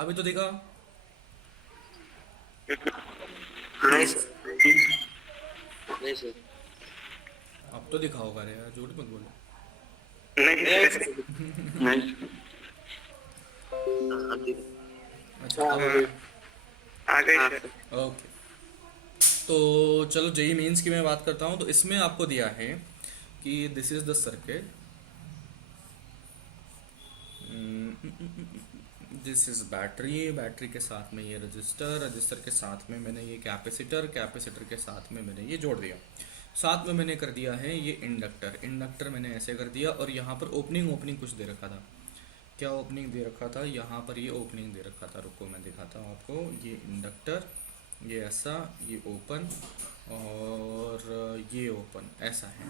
अभी तो दिखा। नहीं सर, नहीं सर, अब तो दिखा होगा रे यार, झूठ मत बोलो। नहीं सर, नहीं। अच्छा अब आ गई। आ गई सर। ओके, तो चलो जेई मेंस की मैं बात करता हूँ। तो इसमें आपको दिया है कि this is the circuit, this is battery, battery के साथ में ये रजिस्टर, रजिस्टर के साथ में मैंने ये कैपेसिटर, कैपेसिटर के साथ में मैंने ये जोड़ दिया, साथ में मैंने कर दिया है ये इंडक्टर, इंडक्टर मैंने ऐसे कर दिया। और यहाँ पर ओपनिंग ओपनिंग कुछ दे रखा था। क्या ओपनिंग दे रखा था? यहाँ पर ये ओपनिंग दे रखा था, रुको मैं दिखाता हूँ आपको। ये इंडक्टर, ये ऐसा, ये ओपन, और ये ओपन ऐसा है,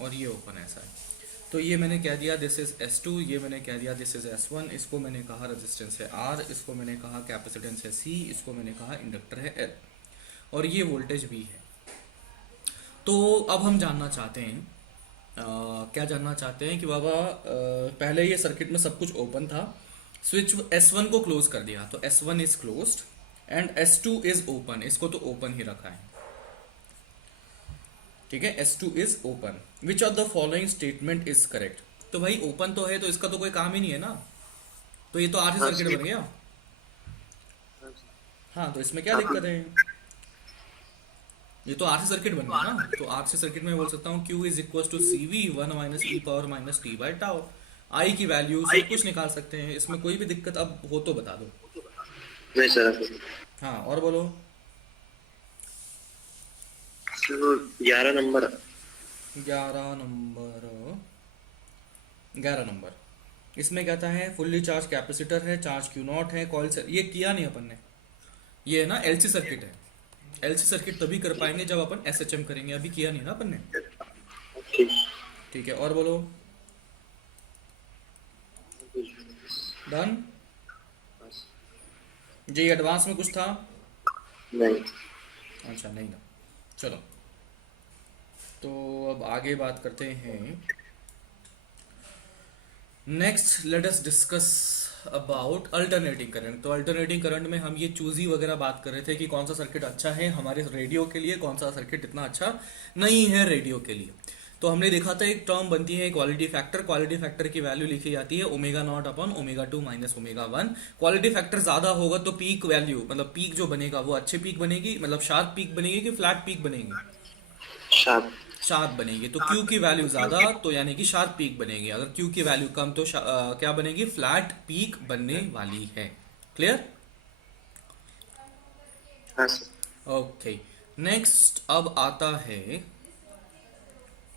और ये ओपन ऐसा है। तो ये मैंने कह दिया दिस इज S2, ये मैंने कह दिया दिस इज S1, इसको मैंने कहा रेजिस्टेंस है R, इसको मैंने कहा कैपेसिटेंस है C, इसको मैंने कहा इंडक्टर है L, और ये वोल्टेज भी है। तो अब हम जानना चाहते हैं, क्या जानना चाहते हैं कि बाबा, पहले ये सर्किट में सब कुछ ओपन था, स्विच S1 को क्लोज कर दिया, तो S1 is closed end S2 is open, इसको तो ओपन ही रखा है, ठीक है। S2 is open, which of the following statement is correct. तो भाई ओपन तो है, तो इसका तो कोई काम ही नहीं है ना, तो ये तो आरसी हाँ सर्किट सर। बन गया। हाँ, तो इसमें क्या दिक्कत है? ये तो आरसी सर्किट बन गया ना। तो आरसी सर्किट में बोल सकता हूँ Q is equal to C V one minus E power minus T by tau. I की वैल्यू सब कुछ निकाल सकते हैं, इसमें कोई भी दिक्कत अब हो तो बता दो। नहीं सर, हाँ, और बोलो। 11 नंबर। 11 नंबर, 11 नंबर, इसमें कहता है फुल्ली चार्ज कैपेसिटर है, चार्ज क्यू नॉट है, कॉइल से ये किया नहीं अपन ने। ये है ना एलसी सर्किट है। एलसी सर्किट तभी कर पाएंगे जब अपन एसएचएम करेंगे, अभी किया नहीं ना अपन ने। ठीक। ठीक है, और बोलो। डन। जी एडवांस में कुछ था? नहीं। अच्छा नहीं ना, चलो। तो अब आगे बात करते हैं। Next let us discuss about alternating current. तो अल्टरनेटिंग करंट में हम ये चूजी वगैरह बात कर रहे थे कि कौन सा सर्किट अच्छा है हमारे रेडियो के लिए, कौन सा सर्किट इतना अच्छा नहीं है रेडियो के लिए। तो हमने देखा था एक टर्म बनती है क्वालिटी फैक्टर, क्वालिटी फैक्टर की वैल्यू लिखी जाती है omega not upon omega two minus omega one. Quality factor ज्यादा होगा तो पीक वैल्यू, मतलब पीक जो बनेगा वो अच्छे पीक बनेगी, मतलब शार्प पीक बनेगी कि फ्लैट पीक बनेगी? शार्प। शार्प बनेगी। तो Q की वैल्यू ज्यादा तो यानी कि शार्प पीक बनेगी, अगर Q की वैल्यू कम तो क्या बनेगी? फ्लैट पीक बनने वाली है। क्लियर? हाँ सर। ओके, नेक्स्ट अब आता है,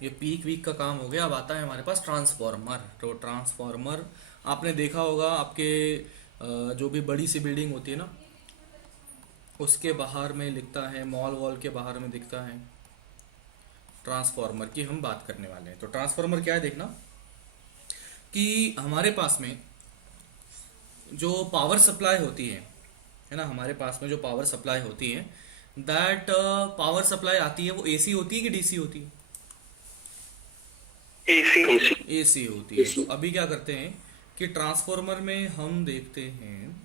ये पीक वीक का काम हो गया, अब आता है हमारे पास ट्रांसफॉर्मर। तो ट्रांसफॉर्मर आपने देखा होगा आपके जो भी बड़ी सी बिल्डिंग होती है ना, उसके बाहर में लिखता है, मॉल वॉल के बाहर में दिखता है। ट्रांसफॉर्मर की हम बात करने वाले हैं। तो ट्रांसफॉर्मर क्या है देखना, कि हमारे पास में जो पावर सप्लाई होती है ना, हमारे पास में जो पावर सप्लाई होती है, दैट पावर सप्लाई आती है वो एसी होती है कि डीसी होती है? एसी। एसी होती है। तो अभी क्या करते हैं कि ट्रांसफॉर्मर में हम देखते हैं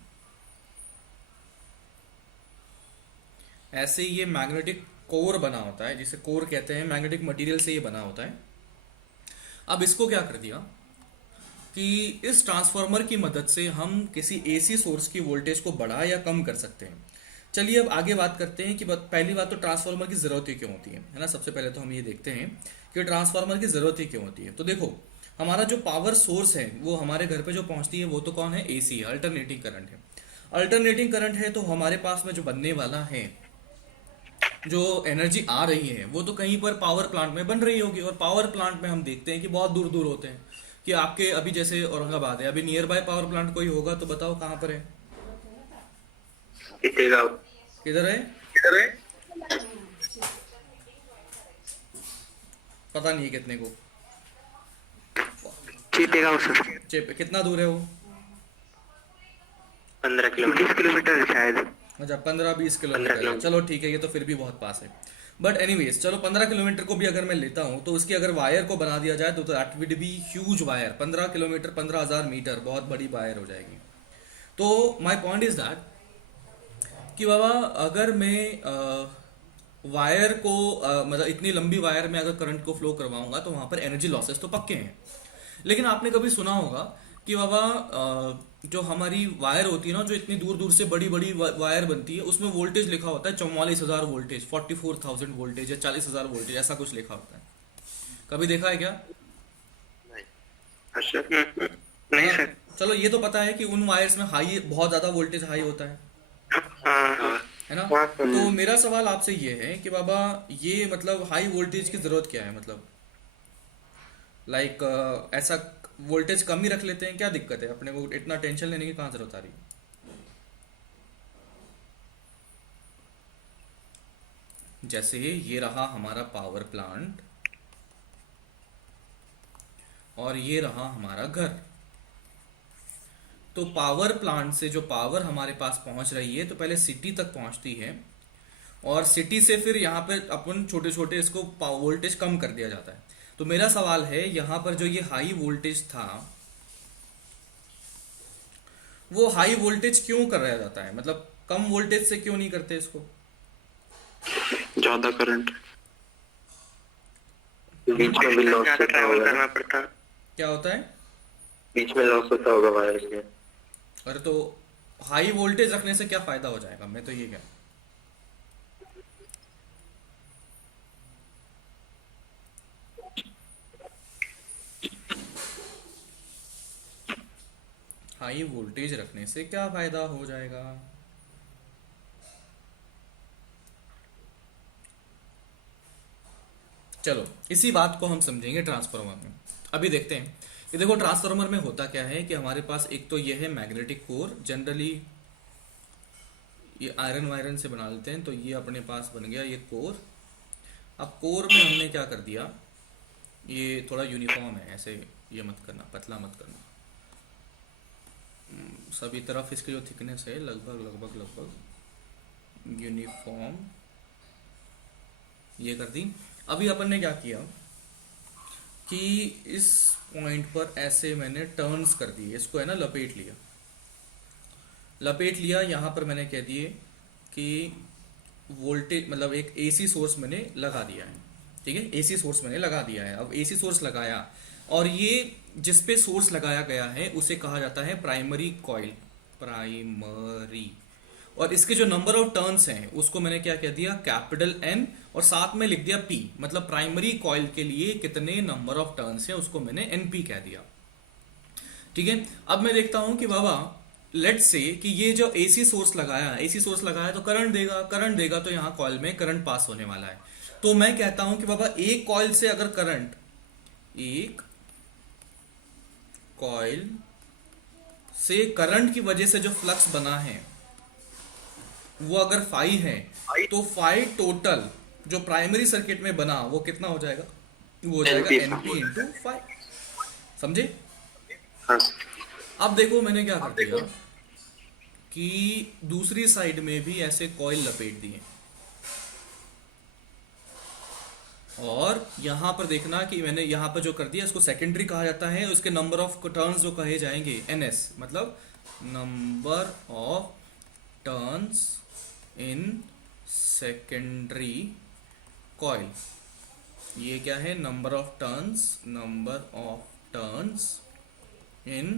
ऐसे ये मैग्नेटिक कोर बना होता है, जिसे कोर कहते हैं, मैग्नेटिक मटेरियल से ये बना होता है। अब इसको क्या कर दिया कि इस ट्रांसफार्मर की मदद से हम किसी एसी सोर्स की वोल्टेज को बढ़ा या कम कर सकते हैं। चलिए अब आगे बात करते हैं कि पहली बात तो ट्रांसफार्मर की जरूरत ही क्यों होती है ना। सबसे पहले तो हम ये देखते हैं कि ट्रांसफार्मर की जरूरत ही क्यों होती है। तो देखो, हमारा जो पावर सोर्स है वो हमारे घर पे जो पहुंचती है वो तो कौन है? एसी है, अल्टरनेटिंग करंट है। अल्टरनेटिंग करंट है तो हमारे पास में जो बनने वाला है, जो एनर्जी आ रही है वो तो कहीं पर पावर प्लांट में बन रही होगी, और पावर प्लांट में हम देखते हैं कि बहुत दूर दूर होते हैं। कि आपके अभी जैसे औरंगाबाद है, अभी नियर बाय पावर प्लांट कोई होगा तो बताओ कहाँ पर है? इतेगा। किधर है? किधर है? पता नहीं है कितने को। चीतेगा सर। कितना दूर है वो? 15 किलोमीटर, 20 किलोमीटर शायद। अच्छा, 15-20 किलोमीटर है। चलो ठीक है, ये तो फिर भी बहुत पास है। बट एनीवेज, चलो 15 किलोमीटर को भी अगर मैं लेता हूँ तो उसकी अगर वायर को बना दिया जाए तो that would be huge wire. 15 kilometre, 15,000 metre, बहुत बड़ी वायर हो जाएगी। तो माय पॉइंट इज दैट कि बाबा अगर मैं वायर को मतलब इतनी लंबी वायर में अगर करंट को फ्लो करवाऊंगा तो वहां पर एनर्जी लॉसेस तो पक्के हैं। लेकिन आपने कभी सुना होगा कि बाबा जो हमारी वायर होती है ना, जो इतनी दूर दूर से बड़ी बड़ी वायर बनती है, उसमें वोल्टेज लिखा होता है 44,000 वोल्टेज, 44,000 वोल्टेज या 40,000 वोल्टेज, ऐसा कुछ लिखा होता है। कभी देखा है क्या? नहीं। अच्छा। नहीं हाँ, सर। चलो ये तो पता है कि उन वायर्स में हाई, बहुत ज्यादा वोल्टेज हाई होता हाँ हाँ। है ना? हाँ तो मेरा सवाल आपसे ये है कि बाबा ये मतलब हाई वोल्टेज की जरूरत क्या है? मतलब लाइक ऐसा वोल्टेज कम ही रख लेते हैं, क्या दिक्कत है? अपने को इतना टेंशन लेने की कहाँ जरूरत आ रही है? जैसे ये रहा हमारा पावर प्लांट और ये रहा हमारा घर। तो पावर प्लांट से जो पावर हमारे पास पहुंच रही है तो पहले सिटी तक पहुंचती है, और सिटी से फिर यहाँ पे अपन छोटे छोटे इसको वोल्टेज कम कर दिया जाता है। तो मेरा सवाल है, यहाँ पर जो ये हाई वोल्टेज था वो हाई वोल्टेज क्यों कराया जाता है? मतलब कम वोल्टेज से क्यों नहीं करते इसको? ज्यादा करंट बीच में भी लॉस होता ट्रैवल होगा। करना पड़ता। क्या होता है? बीच में लॉस होता होगा वायर में। अरे तो हाई वोल्टेज रखने से क्या फायदा हो जाएगा? मैं तो ये क्या, हाई वोल्टेज रखने से क्या फायदा हो जाएगा? चलो इसी बात को हम समझेंगे ट्रांसफार्मर में। अभी देखते हैं कि देखो ट्रांसफार्मर में होता क्या है कि हमारे पास एक तो ये है मैग्नेटिक कोर, जनरली ये आयरन वायरन से बना लेते हैं, तो ये अपने पास बन गया ये कोर। अब कोर में हमने क्या कर दिया, ये थोड़ा यूनिफॉर्म है, ऐसे ये मत करना, पतला मत करना। सभी तरफ इसकी जो थिकनेस है लगभग लगभग लगभग यूनिफॉर्म, ये कर दी। अभी अपन ने क्या किया कि इस पॉइंट पर ऐसे मैंने टर्न्स कर दिए, इसको है ना लपेट लिया, लपेट लिया। यहाँ पर मैंने कह दिए कि वोल्टेज मतलब एक एसी सोर्स मैंने लगा दिया है, ठीक है, एसी सोर्स मैंने लगा दिया है। अब एसी सोर्स लगाया और ये जिस पे सोर्स लगाया गया है उसे कहा जाता है प्राइमरी कॉइल, प्राइमरी। और इसके जो नंबर ऑफ टर्न्स हैं उसको मैंने क्या कह दिया, कैपिटल एन, और साथ में लिख दिया पी, मतलब प्राइमरी कॉइल के लिए कितने नंबर ऑफ टर्न्स हैं उसको मैंने एनपी कह दिया, ठीक है। अब मैं देखता हूं कि बाबा लेट्स से कि ये जो एसी सोर्स लगाया, एसी सोर्स लगाया तो करंट देगा, करंट देगा तो यहाँ कॉइल में करंट पास होने वाला है। तो मैं कहता हूं कि बाबा एक कॉइल से अगर करंट, एक कॉइल से करंट की वजह से जो फ्लक्स बना है वो अगर फाई है तो फाई टोटल जो प्राइमरी सर्किट में बना वो कितना हो जाएगा, वो हो जाएगा NP एनपी इंटू फाई। समझे? हाँ। अब देखो मैंने क्या कर दिया कि दूसरी साइड में भी ऐसे कॉइल लपेट दिए, और यहां पर देखना कि मैंने यहां पर जो कर दिया इसको सेकेंडरी कहा जाता है। उसके नंबर ऑफ टर्न्स जो कहे जाएंगे एनएस, मतलब number of turns in secondary coil. ये क्या है, number of turns, number of turns in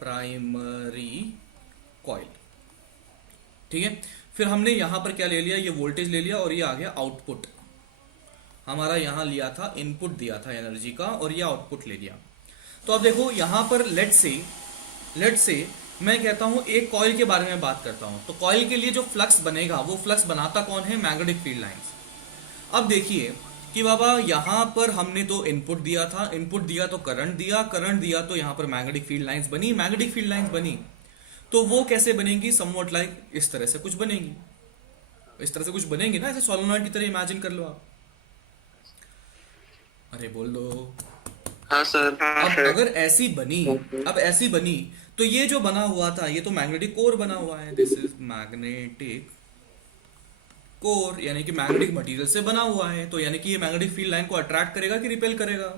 primary coil, ठीक है। फिर हमने यहां पर क्या ले लिया, ये वोल्टेज ले लिया, और ये आ गया आउटपुट। हमारा यहां लिया था, इनपुट दिया था एनर्जी का, और ये आउटपुट ले लिया। तो अब देखो यहां पर लेट से मैं कहता हूं एक कॉइल के बारे में बात करता हूं, तो कॉइल के लिए जो फ्लक्स बनेगा वो फ्लक्स बनाता कौन है, मैग्नेटिक फील्ड लाइंस। अब देखिए कि बाबा यहां पर हमने तो इनपुट दिया था, इनपुट दिया तो करंट दिया, करंट दिया तो यहां पर मैग्नेटिक फील्ड लाइंस बनी, मैग्नेटिक फील्ड लाइंस बनी। तो वो कैसे बनेंगी, समवॉट लाइक इस तरह से कुछ बनेंगी, इस तरह से कुछ बनेंगी ना, ऐसे सोलोनॉइड की तरह इमेजिन कर लो आप। अरे बोल दो। हाँ सर। अब अगर ऐसी बनी, अब ऐसी बनी तो ये जो बना हुआ था ये तो मैग्नेटिक कोर बना हुआ है, दिस इज मैग्नेटिक कोर, यानी कि मैग्नेटिक मटेरियल से बना हुआ है। तो यानी कि ये मैग्नेटिक फील्ड लाइन को अट्रैक्ट करेगा कि रिपेल करेगा?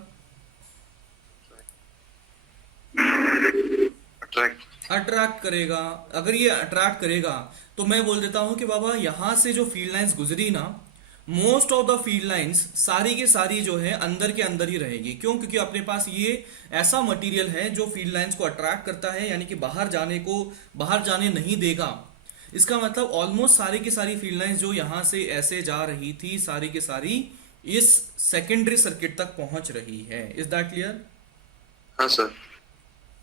अट्रैक्ट। अट्रैक्ट करेगा। अगर ये अट्रैक्ट करेगा तो मैं बोल देता हूँ कि बाबा यहाँ से जो फील्ड लाइंस गुजरी ना, most of the field lines सारी की सारी जो है अंदर के अंदर ही रहेगी। क्यों? क्योंकि अपने पास ये ऐसा मटेरियल है जो फील्ड लाइंस को अट्रैक्ट करता है, यानी कि बाहर जाने नहीं देगा। इसका मतलब ऑलमोस्ट सारी की सारी फील्ड लाइंस जो यहाँ से ऐसे जा रही थी, सारी की सारी इस सेकेंडरी सर्किट तक पहुंच रही है। Is that clear? हाँ सर।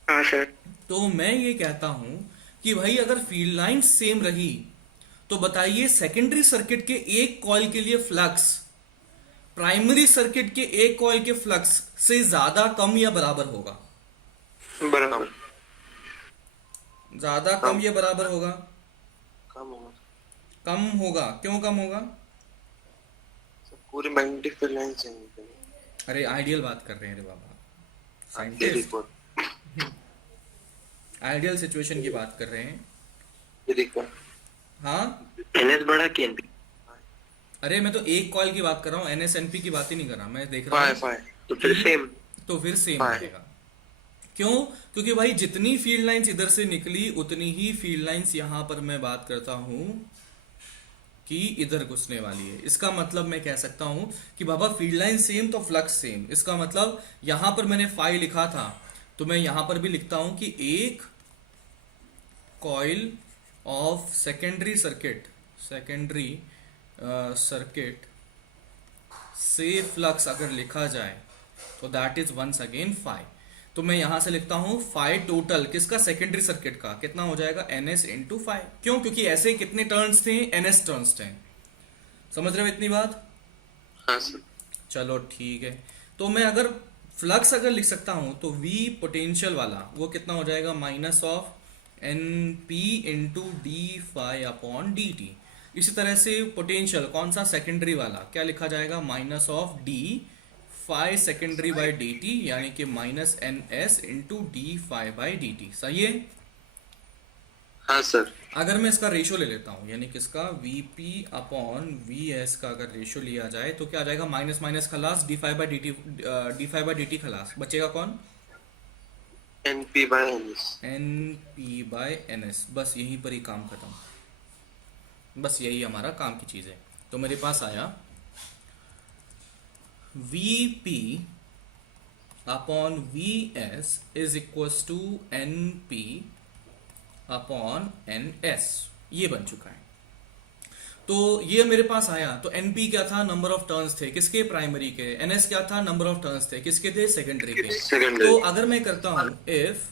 हाँ सर। तो मैं ये कहता हूं कि भाई अगर फील्ड लाइन सेम रही तो बताइए सेकेंडरी सर्किट के एक कॉइल के लिए फ्लक्स प्राइमरी सर्किट के एक कॉइल के फ्लक्स से ज्यादा, कम या बराबर होगा? बराबर। ज्यादा, कम या बराबर होगा? कम होगा। कम होगा। क्यों कम होगा? पूरी मैग्नेटिक फील्ड लाइन चाहिए। अरे आइडियल बात कर रहे हैं रे बाबा, ये साइंटिस्ट। देखो, आइडियल सिचुएशन की बात कर रहे हैं। ये देखो। हाँ, एनएस बड़ा कि एनपी? अरे मैं तो एक कॉइल की बात कर रहा हूँ, एनएसएनपी की बात ही नहीं कर रहा। मैं देख रहा फाइव हूँ फाइव तो फिर सेम। तो फिर सेम फाइव। रहेगा। क्यों? क्योंकि भाई जितनी फील्ड लाइंस इधर से निकली उतनी ही फील्ड लाइंस यहां पर मैं बात करता हूं कि इधर घुसने वाली है। इसका मतलब मैं कह सकता हूं कि बाबा फील्ड लाइन सेम तो फ्लक्स सेम। इसका मतलब यहां पर मैंने फाई लिखा था तो मैं यहां पर भी लिखता हूं कि एक कॉइल ऑफ सेकेंडरी सर्किट से फ्लक्स अगर लिखा जाए तो that is once again phi. तो मैं यहां से लिखता हूं फाई टोटल किसका? सेकेंडरी सर्किट का। कितना हो जाएगा? ns into phi. क्यों? क्योंकि ऐसे कितने टर्न्स थे? ns टर्न्स थे। समझ रहे हो इतनी बात? हाँ सर। चलो ठीक है। तो मैं अगर फ्लक्स अगर लिख सकता हूं तो v पोटेंशियल वाला वो कितना हो जाएगा? Minus of N P into D phi upon D T. इसी तरह से पोटेंशियल कौन सा? सेकेंडरी वाला क्या लिखा जाएगा? Minus of D phi secondary by D T, यानी कि minus N S into D phi by D T. सही है? हाँ सर। अगर मैं इसका रेशियो ले लेता हूं, यानी किसका? Vp अपॉन Vs का अगर रेशियो लिया जाए तो क्या आ जाएगा? माइनस माइनस खलास, D phi by D T खलास, बचेगा कौन? NP by NS. N P by N S. बस यहीं पर ही काम खत्म। बस यही हमारा काम की चीज है। तो मेरे पास आया Vp upon Vs is equals to NP upon NS। ये बन चुका है। तो ये मेरे पास आया तो NP क्या था? नंबर ऑफ टर्न्स थे किसके? प्राइमरी के। NS क्या था? नंबर ऑफ टर्न्स थे किसके थे? सेकेंडरी के। सेकेंडरी। तो अगर मैं करता हूं if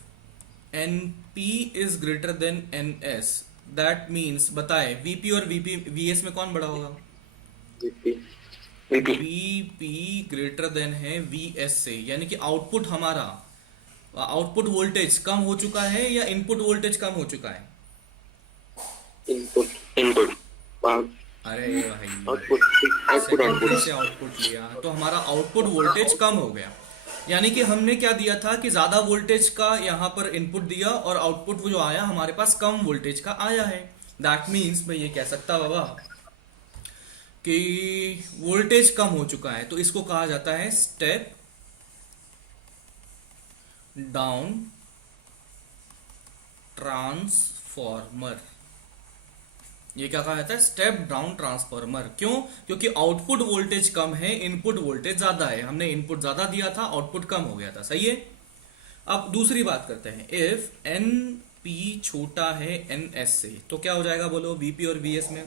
NP is greater than NS, that means बताए VP और VS में कौन बड़ा होगा? VP ग्रेटर देन है VS से, यानी कि आउटपुट हमारा, आउटपुट वोल्टेज कम हो चुका है या इनपुट वोल्टेज कम हो चुका है? इनपुट। अरे भाई आउटपुट सेकेंडरी से आउटपुट लिया तो हमारा आउटपुट वोल्टेज कम हो गया। यानी कि हमने क्या दिया था कि ज्यादा वोल्टेज का यहाँ पर इनपुट दिया और आउटपुट वो जो आया हमारे पास कम वोल्टेज का आया है। दैट मीन्स मैं ये कह सकता बाबा कि वोल्टेज कम हो चुका है। तो इसको कहा जाता है स्टेप डाउन ट्रांसफॉर्मर। ये क्या कहा जाता है? Step down transformer. क्यों? क्योंकि आउटपुट वोल्टेज कम है, इनपुट वोल्टेज ज्यादा है। हमने इनपुट ज्यादा दिया था, आउटपुट कम हो गया था। सही है? अब दूसरी बात करते हैं। इफ एन पी छोटा है एन एस से तो क्या हो जाएगा? बोलो वीपी और वीएस में।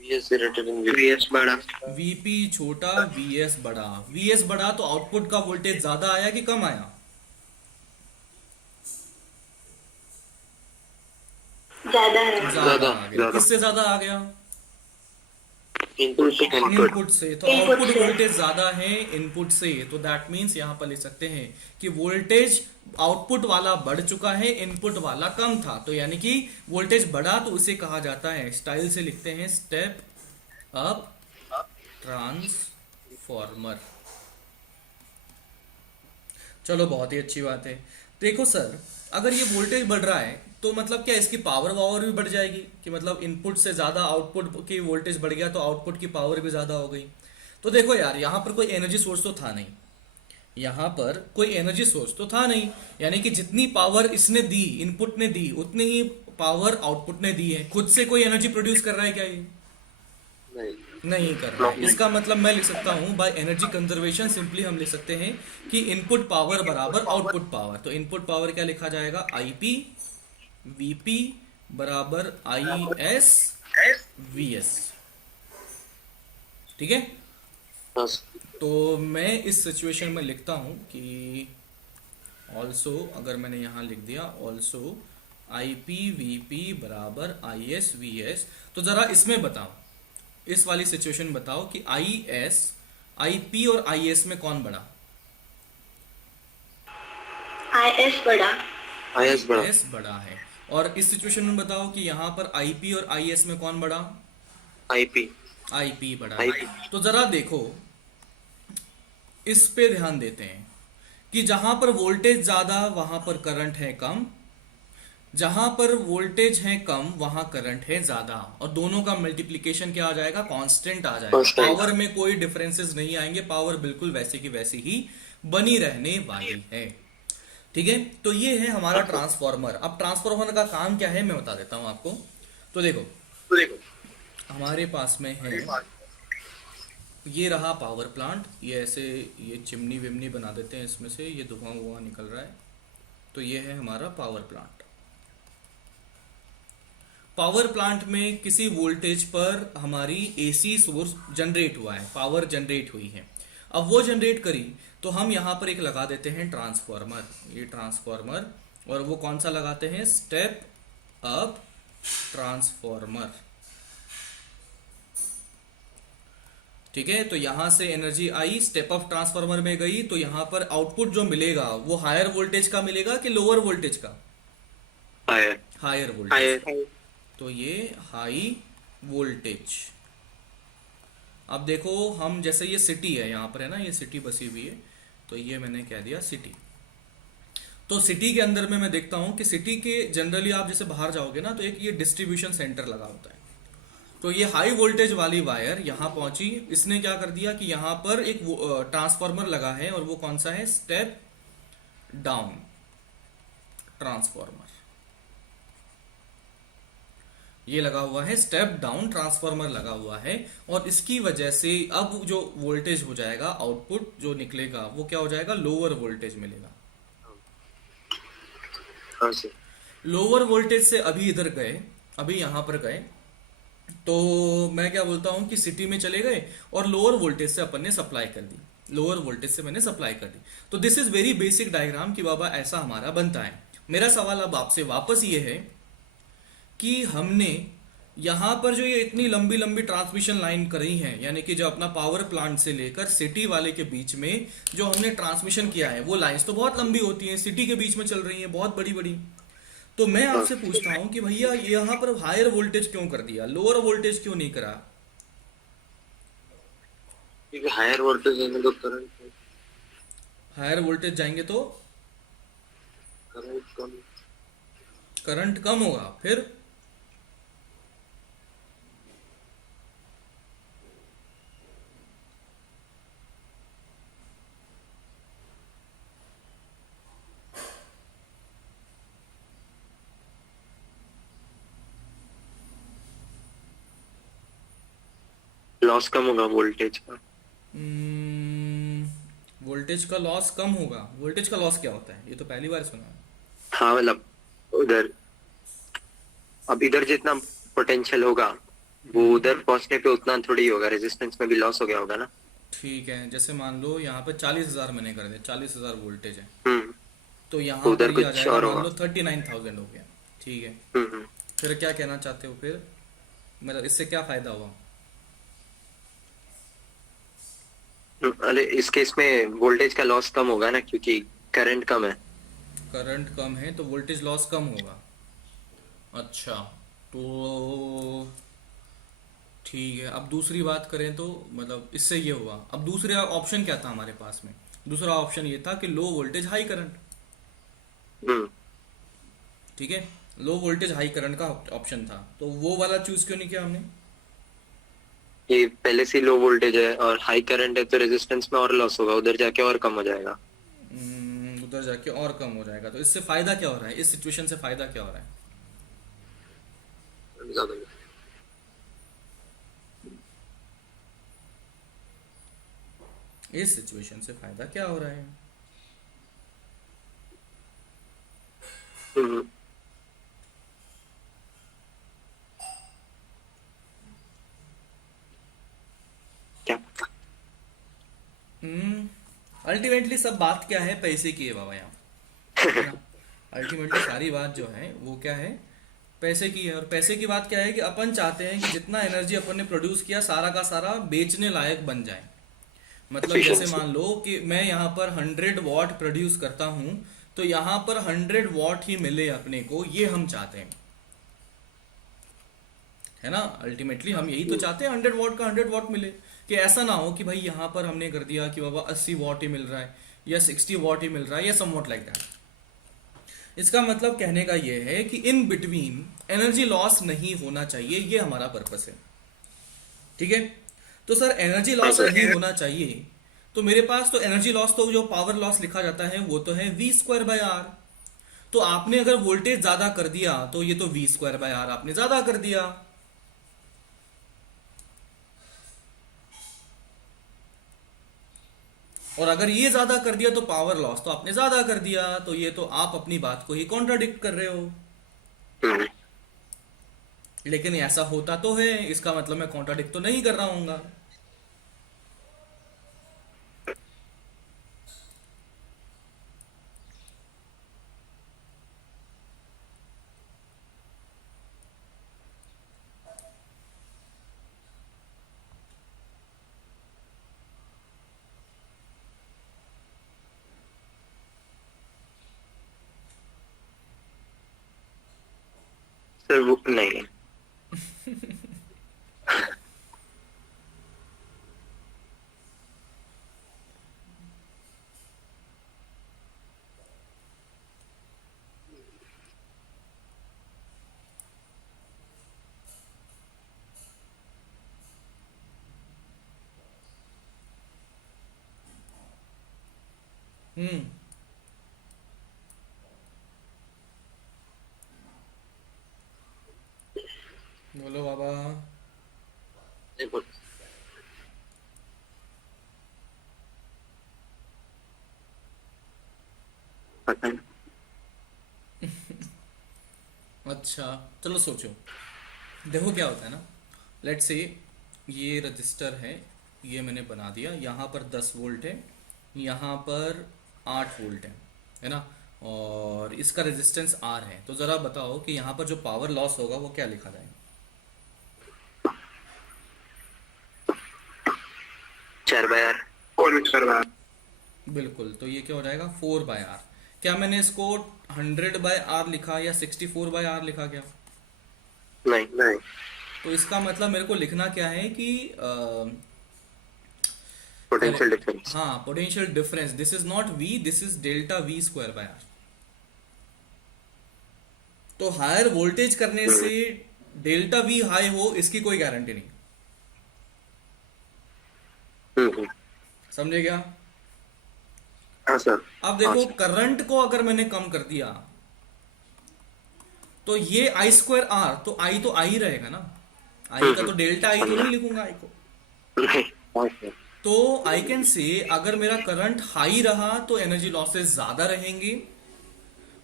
वीएस बड़ा। वीपी छोटा वीएस बड़ा। वीएस बड़ा तो आउटपुट का वोल्टेज ज्यादा आया कि कम आया? ज्यादा आ गया। किससे ज्यादा आ गया? इनपुट से। तो आउटपुट वोल्टेज ज्यादा है इनपुट से, तो दैट मीन्स यहां पर लिख सकते हैं कि वोल्टेज आउटपुट वाला बढ़ चुका है, इनपुट वाला कम था। तो यानी कि वोल्टेज बढ़ा तो उसे कहा जाता है, स्टाइल से लिखते हैं, स्टेप अप ट्रांसफॉर्मर। चलो बहुत ही अच्छी बात है। देखो सर, अगर ये वोल्टेज बढ़ रहा है तो मतलब क्या इसकी पावर भी बढ़ जाएगी? कि मतलब इनपुट से ज्यादा आउटपुट की वोल्टेज बढ़ गया तो आउटपुट की पावर भी ज्यादा हो गई। तो देखो यार, यहाँ पर कोई एनर्जी सोर्स तो था नहीं, यहाँ पर कोई एनर्जी सोर्स तो था नहीं, यानी कि जितनी पावर इसने दी, इनपुट ने दी, उतनी ही पावर आउटपुट ने दी है। खुद से कोई एनर्जी प्रोड्यूस कर रहा है क्या ये? नहीं। नहीं कर रहा है। इसका मतलब मैं लिख सकता हूँ बाय एनर्जी कंजर्वेशन, सिंपली हम लिख सकते हैं कि इनपुट पावर बराबर आउटपुट पावर। तो इनपुट पावर क्या लिखा जाएगा? आईपी वीपी बराबर आई एस वी एस। ठीक है। हाँ सर। तो मैं इस सिचुएशन में लिखता हूँ कि ऑल्सो, अगर मैंने यहाँ लिख दिया also I P V P बराबर आई एस वी एस, तो ज़रा इसमें बताओ, इस वाली सिचुएशन बताओ कि आई एस, आई पी और आई एस में कौन बड़ा? IS बड़ा। IS बड़ा। एस बड़ा है। और इस सिचुएशन में बताओ कि यहाँ पर आई पी और आई एस में कौन बड़ा? IP। आई पी बड़ा है। IP। तो ज़रा देखो, इस पे ध्यान देते हैं कि जहां पर वोल्टेज ज्यादा वहां पर करंट है कम, जहां पर वोल्टेज है कम वहां करंट है ज्यादा, और दोनों का मल्टीप्लिकेशन क्या आ जाएगा? कांस्टेंट आ जाएगा। Constant। पावर में कोई डिफरेंसेस नहीं आएंगे, पावर बिल्कुल वैसे की वैसी ही बनी रहने वाली है। ठीक है। तो ये है हमारा ट्रांसफॉर्मर। अब ट्रांसफॉर्मर का काम क्या है मैं बता देता हूं आपको। तो देखो, हमारे पास में है, ये रहा पावर प्लांट। ये ऐसे ये चिमनी विमनी बना देते हैं इसमें से, ये धुआं वुआं निकल रहा है। तो ये है हमारा पावर प्लांट। पावर प्लांट में किसी वोल्टेज पर हमारी एसी सोर्स जनरेट हुआ है, पावर जनरेट हुई है। अब वो जनरेट करी तो हम यहाँ पर एक लगा देते हैं ट्रांसफॉर्मर, ये ट्रांसफॉर्मर। और वो कौन सा लगाते हैं? Step up transformer. ठीक है। तो यहां से एनर्जी आई, स्टेप अप ट्रांसफार्मर में गई, तो यहां पर आउटपुट जो मिलेगा वो हायर वोल्टेज का मिलेगा कि लोअर वोल्टेज का? हायर। Higher voltage. तो ये हाई वोल्टेज। अब देखो, हम जैसे ये सिटी है, यहां पर है ना, ये सिटी बसी हुई है, तो ये मैंने कह दिया सिटी। तो सिटी के अंदर में मैं देखता हूं कि सिटी के जनरली आप जैसे बाहर जाओगे ना, तो एक ये डिस्ट्रीब्यूशन सेंटर लगा होता है। तो ये हाई वोल्टेज वाली वायर यहां पहुंची, इसने क्या कर दिया कि यहां पर एक ट्रांसफार्मर लगा है, और वो कौन सा है? Step down transformer. ये लगा हुआ है, स्टेप डाउन ट्रांसफार्मर लगा हुआ है। और इसकी वजह से अब जो वोल्टेज हो जाएगा, आउटपुट जो निकलेगा वो क्या हो जाएगा? लोअर वोल्टेज मिलेगा। हाँ सर। लोअर वोल्टेज से अभी इधर गए, अभी यहां पर गए, तो मैं क्या बोलता हूं कि सिटी में चले गए और लोअर वोल्टेज से अपन ने सप्लाई कर दी, लोअर वोल्टेज से मैंने सप्लाई कर दी। तो this is very basic diagram कि बाबा ऐसा हमारा बनता है। मेरा सवाल अब आपसे वापस ये है कि हमने यहां पर जो ये इतनी लंबी लंबी ट्रांसमिशन लाइन करी है, यानी कि जो अपना पावर प्लांट से लेकर सिटी वाले के बीच में जो हमने ट्रांसमिशन किया है, वो लाइंस तो बहुत लंबी होती हैं, सिटी के बीच में चल रही है, बहुत बड़ी बड़ी। तो मैं आपसे पूछता हूं कि भैया यहां पर हायर वोल्टेज क्यों कर दिया, लोअर वोल्टेज क्यों नहीं करा? क्योंकि हायर वोल्टेज है तो करंट, हायर वोल्टेज जाएंगे तो करंट कम। करंट कम होगा। फिर लॉस कम होगा वोल्टेज का। वोल्टेज का लॉस कम होगा। वोल्टेज का लॉस क्या होता है? ये तो पहली बार सुना है। हाँ मतलब उधर, अब इधर जितना पोटेंशियल होगा वो उधर पहुंचने पे उतना थोड़ी ही होगा, रेजिस्टेंस में भी लॉस हो गया होगा ना। ठीक है। जैसे मान लो यहाँ पे 40,000 मैंने कर दिया, 40,000 वोल्टेज है, हम्म। तो यहाँ उधर पर ये आ कुछ जाएगा, और मान होगा। लो 39,000 हो गया। ठीक है। हम्म। फिर क्या कहना चाहते हो? फिर मतलब इससे क्या फायदा हुआ? अरे इस केस में वोल्टेज का लॉस कम होगा ना, क्योंकि करंट कम है। करंट कम है तो वोल्टेज लॉस कम होगा। अच्छा, तो ठीक है। अब दूसरी बात करें तो मतलब इससे ये हुआ। अब दूसरा ऑप्शन क्या था हमारे पास में? दूसरा ऑप्शन ये था कि लो वोल्टेज हाई करंट। हम्म। ठीक है, लो वोल्टेज हाई करंट का ऑप्शन था, तो वो वाला चूज क्यों नहीं किया हमने? ये पहले से लो वोल्टेज है और हाई करंट है, तो रेजिस्टेंस में और लॉस होगा, उधर जाके और कम हो जाएगा। उधर जाके और कम हो जाएगा। तो इससे फायदा क्या हो रहा है, इस सिचुएशन से फायदा क्या हो रहा है? ज्यादा इस सिचुएशन से फायदा क्या हो रहा है? हम्म, क्या पता। अल्टीमेटली सब बात क्या है, पैसे की है बाबा यहाँ, है ना। अल्टीमेटली सारी बात जो है वो क्या है, पैसे की है। और पैसे की बात क्या है कि अपन चाहते हैं कि जितना एनर्जी अपन ने प्रोड्यूस किया सारा का सारा बेचने लायक बन जाए। मतलब जैसे एफिशिएंसी। मान लो कि मैं यहाँ पर 100 वॉट प्रोड्यूस करता हूँ, तो यहाँ पर 100 वॉट ही मिले अपने को, ये हम चाहते हैं, है ना। अल्टीमेटली हम यही तो चाहते हैं, 100 वॉट का 100 वॉट मिले। कि ऐसा ना हो कि भाई यहाँ पर हमने कर दिया कि बाबा 80 वॉट ही मिल रहा है या 60 वॉट ही मिल रहा है या समवॉट लाइक दैट। इसका मतलब कहने का ये है कि इन बिटवीन एनर्जी लॉस नहीं होना चाहिए, ये हमारा पर्पस है, ठीक है। तो सर एनर्जी हाँ लॉस सर। नहीं होना चाहिए, तो मेरे पास तो एनर्जी लॉस, तो जो पावर लॉस लिखा जाता है वो तो है V²/R। तो आपने अगर वोल्टेज ज्यादा कर दिया तो ये तो V²/R आपने ज्यादा कर दिया। और अगर ये ज्यादा कर दिया तो पावर लॉस तो आपने ज्यादा कर दिया। तो ये तो आप अपनी बात को ही कॉन्ट्राडिक्ट कर रहे हो। हम्म, लेकिन ऐसा होता तो है, इसका मतलब मैं कॉन्ट्राडिक्ट तो नहीं कर रहा हूँ। सर वो नहीं। हम्म। बोलो बाबा। नहीं बोल। पता नहीं। अच्छा चलो सोचो, देखो क्या होता है ना। लेट से ये रजिस्टर है, ये मैंने बना दिया, यहाँ पर 10 वोल्ट है, यहाँ पर 8 वोल्ट है ना। और इसका रेजिस्टेंस R है। तो ज़रा बताओ कि यहाँ पर जो पावर लॉस होगा वो क्या लिखा जाएगा? 4/R। और 4/R। बिल्कुल, तो ये क्या हो जाएगा 4/R। क्या मैंने इसको 100/R लिखा या 64/R लिखा क्या? नहीं नहीं। तो इसका मतलब मेरे को लिखना क्या है कि पहले, पोटेंशियल डिफरेंस। हाँ, potential difference, this is not V, this is delta V²/R। तो हायर वोल्टेज करने से डेल्टा V हाई हो इसकी कोई गारंटी नहीं। हम्म, समझे क्या? हाँ सर। अब हाँ देखो सर। करंट को अगर मैंने कम कर दिया तो ये I²R, तो I तो I रहेगा ना। I का तो डेल्टा I तो नहीं लिखूंगा I को। नहीं। हाँ सर। तो आई कैन से अगर मेरा करंट हाई रहा तो एनर्जी लॉसेस ज्यादा रहेंगे,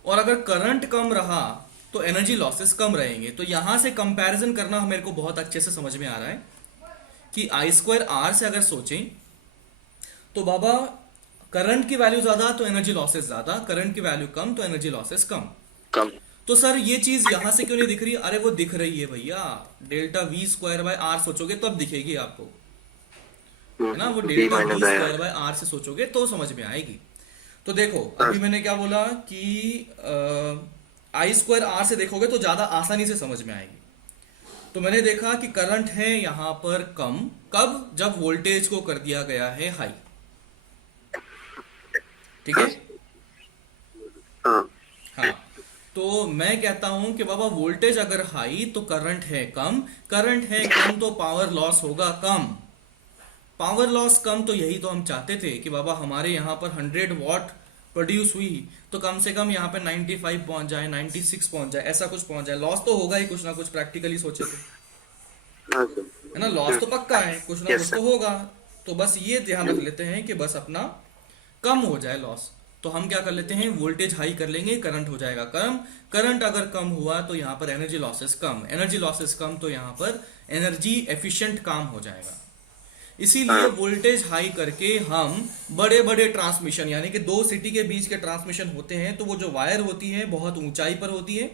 और अगर करंट कम रहा तो एनर्जी लॉसेस कम रहेंगे। तो यहां से कंपैरिजन करना मेरे को बहुत अच्छे से समझ में आ रहा है कि I²R से अगर सोचें तो बाबा करंट की वैल्यू ज्यादा तो एनर्जी लॉसेस ज्यादा, करंट की वैल्यू कम तो एनर्जी लॉसेस कम। कम। तो सर ये चीज यहां से क्यों नहीं दिख रही? अरे वो दिख रही है भैया, डेल्टा V²/R सोचोगे तब दिखेगी आपको, है ना। वो बी डेल्टा माइनस आया। V²/R से सोचोगे तो समझ में आएगी। तो देखो हाँ। अभी मैंने क्या बोला कि I²R से देखोगे तो ज्यादा आसानी से समझ में आएगी। तो मैंने देखा कि करंट है यहाँ पर कम, कब? जब वोल्टेज को कर दिया गया है हाई, ठीक है। हाँ। हाँ, तो मैं कहता हूं कि बाबा वोल्टेज अगर हाई तो करंट है कम, करंट है कम तो पावर लॉस होगा कम। पावर लॉस कम, तो यही तो हम चाहते थे कि बाबा हमारे यहाँ पर 100 वॉट प्रोड्यूस हुई तो कम से कम यहाँ पे 95 पहुंच जाए, 96 पहुंच जाए, ऐसा कुछ पहुंच जाए। लॉस तो होगा ही कुछ ना कुछ, प्रैक्टिकली सोचे तो, हाँ सर। है ना, लॉस तो पक्का है, कुछ ना यस कुछ सर। तो होगा। तो बस ये ध्यान रख लेते हैं कि बस अपना कम हो जाए लॉस। तो हम क्या कर लेते हैं, वोल्टेज हाई कर लेंगे, करंट हो जाएगा कम। करंट अगर कम हुआ तो यहाँ पर एनर्जी लॉसेस कम, एनर्जी लॉसेस कम तो यहाँ पर एनर्जी एफिशिएंट काम हो जाएगा। इसीलिए हाँ वोल्टेज हाई करके हम बड़े बड़े ट्रांसमिशन, यानी कि दो सिटी के बीच के ट्रांसमिशन होते हैं, तो वो जो वायर होती है बहुत ऊंचाई पर होती है।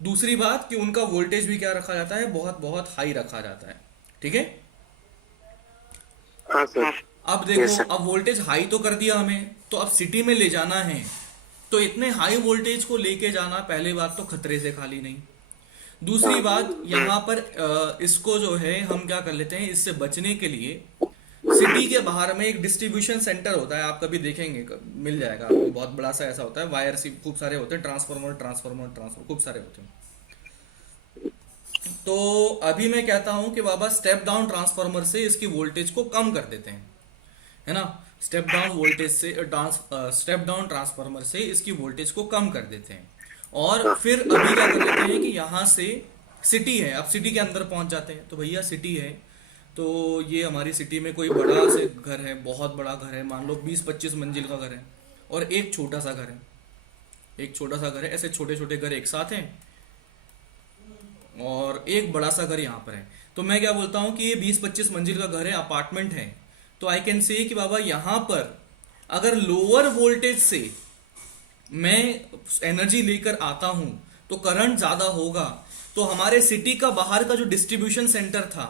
दूसरी बात कि उनका वोल्टेज भी क्या रखा जाता है, बहुत बहुत हाई रखा जाता है। ठीक है। हाँ सर। अब यस देखो, सर। अब वोल्टेज हाई तो कर दिया हमें, तो अब सिटी में ले जाना है, तो इतने हाई वोल्टेज को लेके जाना पहली बात तो खतरे से खाली नहीं। दूसरी बात यहाँ पर इसको जो है हम क्या कर लेते हैं, इससे बचने के लिए सिटी के बाहर में एक डिस्ट्रीब्यूशन सेंटर होता है, आप कभी देखेंगे, मिल जाएगा आपको, बहुत बड़ा सा ऐसा होता है, वायर सी खूब सारे होते हैं, ट्रांसफार्मर ट्रांसफार्मर ट्रांसफार्मर खूब सारे होते हैं। तो अभी मैं कहता हूं कि बाबा स्टेप डाउन ट्रांसफार्मर से इसकी वोल्टेज को कम कर देते हैं, है ना। स्टेप डाउन वोल्टेज से स्टेप डाउन ट्रांसफार्मर से इसकी वोल्टेज को कम कर देते हैं। और फिर अभी क्या कर लेते हैं कि यहाँ से सिटी है, अब सिटी के अंदर पहुंच जाते हैं। तो भैया सिटी है, तो ये हमारी सिटी में कोई बड़ा से घर है, बहुत बड़ा घर है, मान लो 20-25 मंजिल का घर है, और एक छोटा सा घर है, एक छोटा सा घर है, ऐसे छोटे छोटे घर एक साथ हैं, और एक बड़ा सा घर यहाँ पर है। तो मैं क्या बोलता हूँ कि ये 20-25 मंजिल का घर है, अपार्टमेंट है। तो आई कैन से कि बाबा यहाँ पर अगर लोअर वोल्टेज से मैं एनर्जी लेकर आता हूं तो करंट ज्यादा होगा। तो हमारे सिटी का बाहर का जो डिस्ट्रीब्यूशन सेंटर था,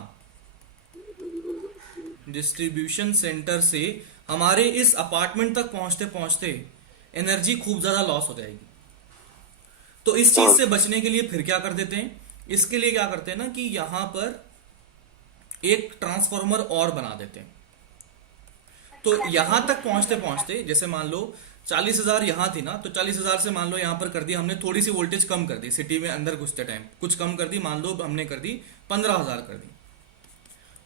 डिस्ट्रीब्यूशन सेंटर से हमारे इस अपार्टमेंट तक पहुंचते पहुंचते एनर्जी खूब ज्यादा लॉस हो जाएगी। तो इस चीज से बचने के लिए फिर क्या कर देते हैं, इसके लिए क्या करते हैं ना कि यहां पर एक ट्रांसफार्मर और बना देते हैं। तो यहां तक पहुंचते पहुंचते, जैसे मान लो 40,000 यहां थी ना, तो 40,000 से मान लो यहां पर कर दिया हमने, थोड़ी सी वोल्टेज कम कर दी, सिटी में अंदर घुसते टाइम कुछ कम कर दी, मान लो हमने कर दी 15,000 कर दी,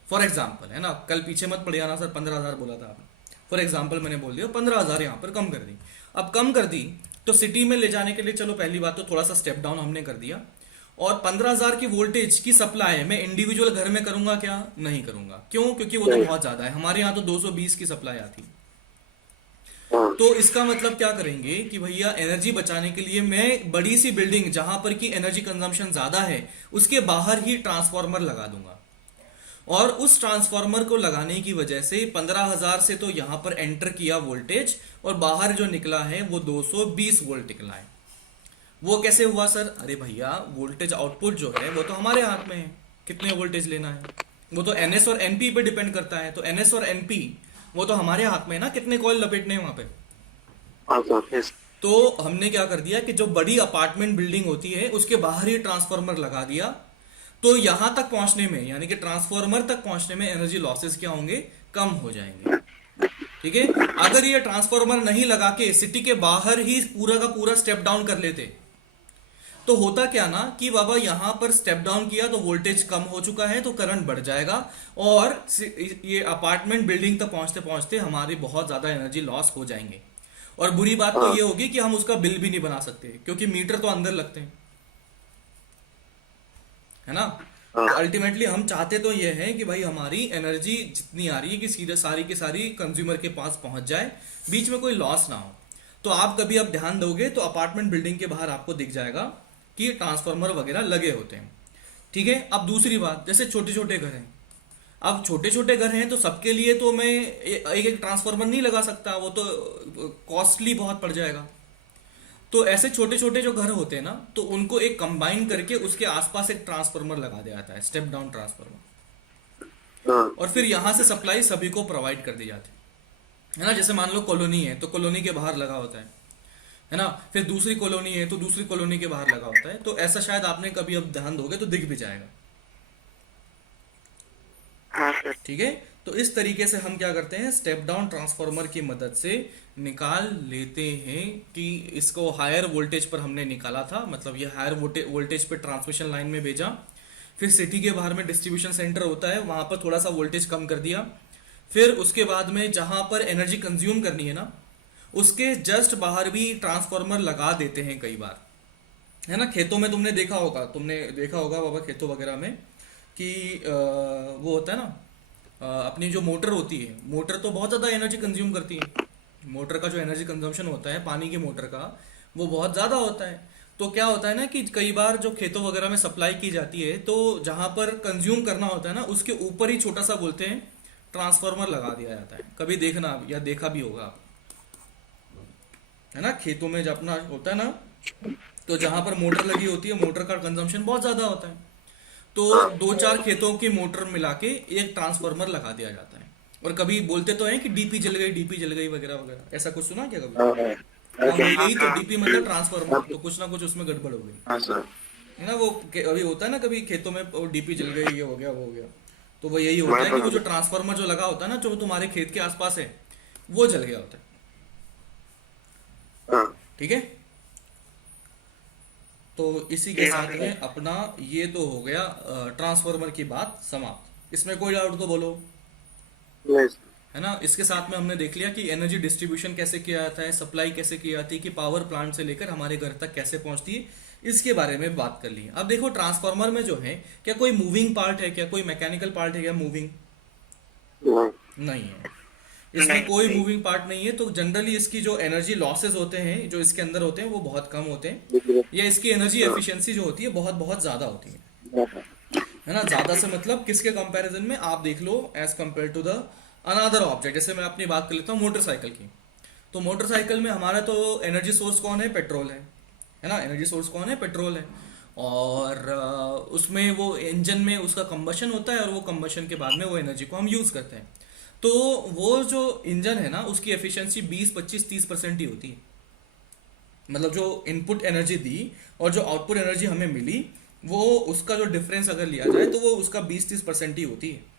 फॉर एग्जाम्पल, है ना। कल पीछे मत पड़ जाना, सर 15,000 बोला था आपने, फॉर एग्जाम्पल मैंने बोल दिया 15,000 यहां पर कम कर दी। अब कम कर दी तो सिटी में ले जाने के लिए, चलो पहली बात तो थोड़ा सा स्टेप डाउन हमने कर दिया, और 15,000 की वोल्टेज की सप्लाई मैं इंडिविजुअल घर में करूंगा क्या, नहीं करूंगा। क्यों? क्योंकि वो तो बहुत ज्यादा है, हमारे यहाँ तो 220 की सप्लाई आती है। तो इसका मतलब क्या करेंगे कि भैया एनर्जी बचाने के लिए मैं बड़ी सी बिल्डिंग जहां पर की एनर्जी कंजम्पशन ज्यादा है उसके बाहर ही ट्रांसफार्मर लगा दूंगा, और उस ट्रांसफार्मर को लगाने की वजह से 15,000 से तो यहां पर एंटर किया वोल्टेज, और बाहर जो निकला है वो 220 वोल्ट निकला है। वो कैसे हुआ सर? अरे भैया वोल्टेज आउटपुट जो है वो तो हमारे हाथ में है, कितने वोल्टेज लेना है, वो तो एनएस और एनपी पे डिपेंड करता है। तो एनएस और एनपी वो तो हमारे हाथ में है ना, कितने कॉइल लपेटने हैं वहां पे। तो हमने क्या कर दिया कि जो बड़ी अपार्टमेंट बिल्डिंग होती है उसके बाहर ही ट्रांसफार्मर लगा दिया। तो यहां तक पहुंचने में, यानी कि ट्रांसफार्मर तक पहुंचने में एनर्जी लॉसेस क्या होंगे, कम हो जाएंगे। ठीक है। अगर ये ट्रांसफार्मर नहीं लगा के सिटी के बाहर ही पूरा का पूरा स्टेप डाउन कर लेते तो होता क्या ना कि बाबा यहां पर स्टेप डाउन किया तो वोल्टेज कम हो चुका है तो करंट बढ़ जाएगा, और ये अपार्टमेंट बिल्डिंग तक पहुंचते पहुंचते हमारी बहुत ज्यादा एनर्जी लॉस हो जाएंगे। और बुरी बात तो ये होगी कि हम उसका बिल भी नहीं बना सकते, क्योंकि मीटर तो अंदर लगते हैं, है ना। तो अल्टीमेटली हम चाहते तो ये है कि भाई हमारी एनर्जी जितनी आ रही है कि सीधे सारी की सारी कंज्यूमर के पास पहुंच जाए, बीच में कोई लॉस ना हो। तो आप कभी अब ध्यान दोगे तो अपार्टमेंट बिल्डिंग के बाहर आपको दिख जाएगा कि ट्रांसफार्मर वगैरह लगे होते हैं। ठीक है। अब दूसरी बात, जैसे छोटे छोटे घर हैं, अब छोटे छोटे घर हैं तो सबके लिए तो मैं एक एक ट्रांसफार्मर नहीं लगा सकता, वो तो कॉस्टली बहुत पड़ जाएगा। तो ऐसे छोटे छोटे जो घर होते हैं ना, तो उनको एक कंबाइन करके उसके आसपास एक ट्रांसफार्मर लगा दिया जाता है, स्टेप डाउन ट्रांसफार्मर, और फिर यहां से सप्लाई सभी को प्रोवाइड कर दी जाती है ना। जैसे मान लो कॉलोनी है तो कॉलोनी के बाहर लगा होता है ना। फिर दूसरी कॉलोनी है तो दूसरी कॉलोनी के बाहर लगा होता है। तो ऐसा शायद आपने कभी अब ध्यान दोगे तो दिख भी जाएगा। ठीक है। तो इस तरीके से हम क्या करते हैं, स्टेप डाउन ट्रांसफार्मर की मदद से निकाल लेते हैं कि इसको हायर वोल्टेज पर हमने निकाला था, मतलब ये हायर वोल्टेज पे ट्रांसमिशन लाइन में भेजा, फिर सिटी के बाहर में डिस्ट्रीब्यूशन सेंटर होता है वहां पर थोड़ा सा वोल्टेज कम कर दिया, फिर उसके बाद में जहां पर एनर्जी कंज्यूम करनी है ना उसके जस्ट बाहर भी ट्रांसफार्मर लगा देते हैं कई बार, है ना। खेतों में तुमने देखा होगा, बाबा खेतों वगैरह में कि वो होता है ना, अपनी जो मोटर होती है, मोटर तो बहुत ज़्यादा एनर्जी कंज्यूम करती है। मोटर का जो एनर्जी कंजम्पशन होता है पानी की मोटर का, वो बहुत ज़्यादा होता है। तो क्या होता है ना कि कई बार जो खेतों वगैरह में सप्लाई की जाती है, तो जहाँ पर कंज्यूम करना होता है ना, उसके ऊपर ही छोटा सा बोलते हैं ट्रांसफार्मर लगा दिया जाता है। कभी देखना या देखा भी होगा आप, है ना। खेतों में जब अपना होता है ना, तो जहाँ पर मोटर लगी होती है, मोटर का कंजम्पशन बहुत ज़्यादा होता है, तो हाँ, 2-4 खेतों की मोटर मिला के एक ट्रांसफार्मर लगा दिया जाता है। और कभी बोलते तो हैं कि डीपी जल गई, डीपी जल गई वगैरह वगैरह, ऐसा कुछ सुना क्या कभी? हाँ, हाँ, हाँ, ओके, वो हाँ, यही तो, डीपी मतलब ट्रांसफार्मर, तो कुछ ना कुछ उसमें गड़बड़ हो गई, हाँ सर, है ना। वो अभी होता है ना कभी खेतों में डीपी जल गई, ये हो गया वो हो गया, तो वो यही होता मैं है तो कि वो जो ट्रांसफार्मर जो लगा होता है ना, जो तुम्हारे खेत के आसपास है, वो जल गया होता है। हाँ, ठीक है, तो इसी के साथ में अपना ये तो हो गया ट्रांसफार्मर की बात समाप्त। इसमें कोई डाउट तो बोलो, नहीं, है ना। इसके साथ में हमने देख लिया कि एनर्जी डिस्ट्रीब्यूशन कैसे किया जाता है, सप्लाई कैसे की जाती है, कि पावर प्लांट से लेकर हमारे घर तक कैसे पहुंचती है, इसके बारे में बात कर ली। अब देखो ट्रांसफार्मर में जो है, क्या कोई मूविंग पार्ट है, क्या कोई मैकेनिकल पार्ट है, क्या मूविंग नहीं, नहीं है, इसमें कोई मूविंग पार्ट नहीं है। तो जनरली इसकी जो एनर्जी लॉसेस होते हैं जो इसके अंदर होते हैं, वो बहुत कम होते हैं, या इसकी एनर्जी एफिशिएंसी जो होती है बहुत बहुत ज्यादा होती है ना। ज्यादा से मतलब किसके कंपैरिजन में, आप देख लो as compare to the another object. जैसे मैं अपनी बात कर लेता हूँ मोटरसाइकिल की, तो मोटरसाइकिल में हमारा तो एनर्जी सोर्स कौन है, पेट्रोल है ना। एनर्जी सोर्स कौन है, पेट्रोल है। और उसमें वो इंजन में उसका कंबशन होता है, और वो कंबशन के बाद में वो एनर्जी को हम यूज करते हैं। तो वो जो इंजन है ना, उसकी एफिशिएंसी 20-25-30% ही होती है। मतलब जो इनपुट एनर्जी दी और जो आउटपुट एनर्जी हमें मिली, वो उसका जो डिफरेंस अगर लिया जाए तो वो उसका 20-30% ही होती है।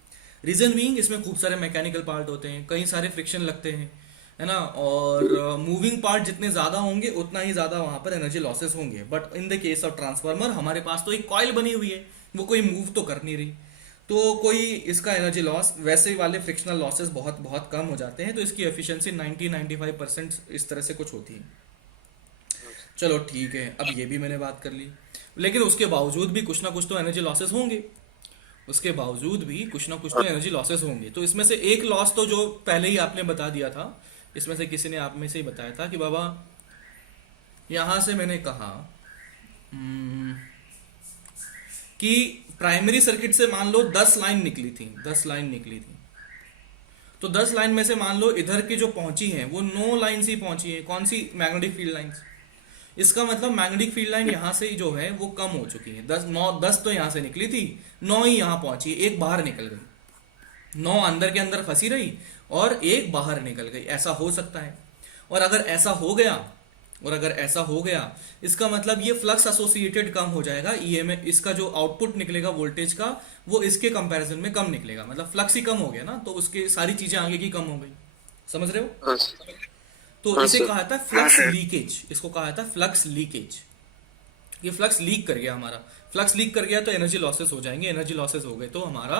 रीजन बीइंग, इसमें खूब सारे मैकेनिकल पार्ट होते हैं, कई सारे फ्रिक्शन लगते हैं, है ना। और मूविंग पार्ट जितने ज्यादा होंगे उतना ही ज्यादा वहां पर एनर्जी लॉसेस होंगे। But in the case of transformer, हमारे पास तो एक कॉइल बनी हुई है, वो कोई मूव तो कर नहीं रही, तो कोई इसका एनर्जी लॉस, वैसे वाले फ्रिक्शनल लॉसेस बहुत बहुत कम हो जाते हैं। तो इसकी एफिशिएंसी 90-95% इस तरह से कुछ होती है। चलो ठीक है, अब ये भी मैंने बात कर ली। लेकिन उसके बावजूद भी कुछ ना कुछ तो एनर्जी लॉसेस होंगे, उसके बावजूद भी कुछ ना कुछ तो एनर्जी लॉसेस होंगे। तो इसमें से एक लॉस तो जो पहले ही आपने बता दिया था, इसमें से किसी ने आप में से ही बताया था कि बाबा यहां से मैंने कहा हम्म, कि प्राइमरी सर्किट से मान लो 10 लाइन निकली थी, 10 लाइन निकली थी। तो 10 लाइन में से मान लो इधर की जो पहुंची है वो 9 लाइन ही पहुंची है। कौन सी, मैग्नेटिक फील्ड लाइंस। इसका मतलब मैग्नेटिक फील्ड लाइन यहाँ से जो है वो कम हो चुकी है। 10 तो यहाँ से निकली थी, 9 ही यहाँ पहुंची, एक बाहर निकल गई, 9 अंदर के अंदर फंसी रही और एक बाहर निकल गई। ऐसा हो सकता है। और अगर ऐसा हो गया, इसका मतलब ये फ्लक्स एसोसिएटेड कम हो जाएगा। ईएमएफ, इसका जो आउटपुट निकलेगा वोल्टेज का, वो इसके कंपैरिजन में कम निकलेगा। मतलब फ्लक्स ही कम हो गया ना, तो उसके सारी चीजें आगे की कम हो गई। समझ रहे हो? हाँ सर, तो हाँ इसे सर, कहा था फ्लक्स लीकेज, इसको कहा था फ्लक्स लीकेज। ये फ्लक्स लीक कर गया, हमारा फ्लक्स लीक कर गया तो एनर्जी लॉसेस हो जाएंगे। एनर्जी लॉसेस हो गए तो हमारा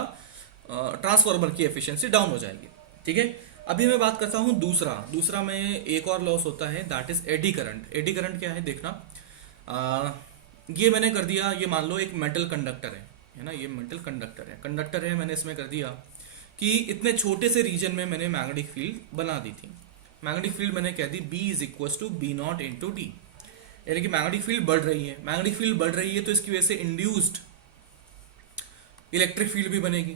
ट्रांसफार्मर की एफिशिएंसी डाउन हो जाएगी। ठीक है, अभी मैं बात करता हूं दूसरा में एक और लॉस होता है, that is AD current. Eddy current क्या है देखना, ये मैंने कर दिया, ये मान लो एक मेटल कंडक्टर है ना, ये मेटल कंडक्टर है, मैंने इसमें कर दिया कि इतने छोटे से रीजन में मैंने मैग्नेटिक फील्ड बना दी थी। मैग्नेटिक फील्ड मैंने कह दी B is equal to B0 × T, यानी कि मैग्नेटिक फील्ड बढ़ रही है। मैग्नेटिक फील्ड बढ़ रही है तो इसकी वजह से इंड्यूस्ड इलेक्ट्रिक फील्ड भी बनेगी।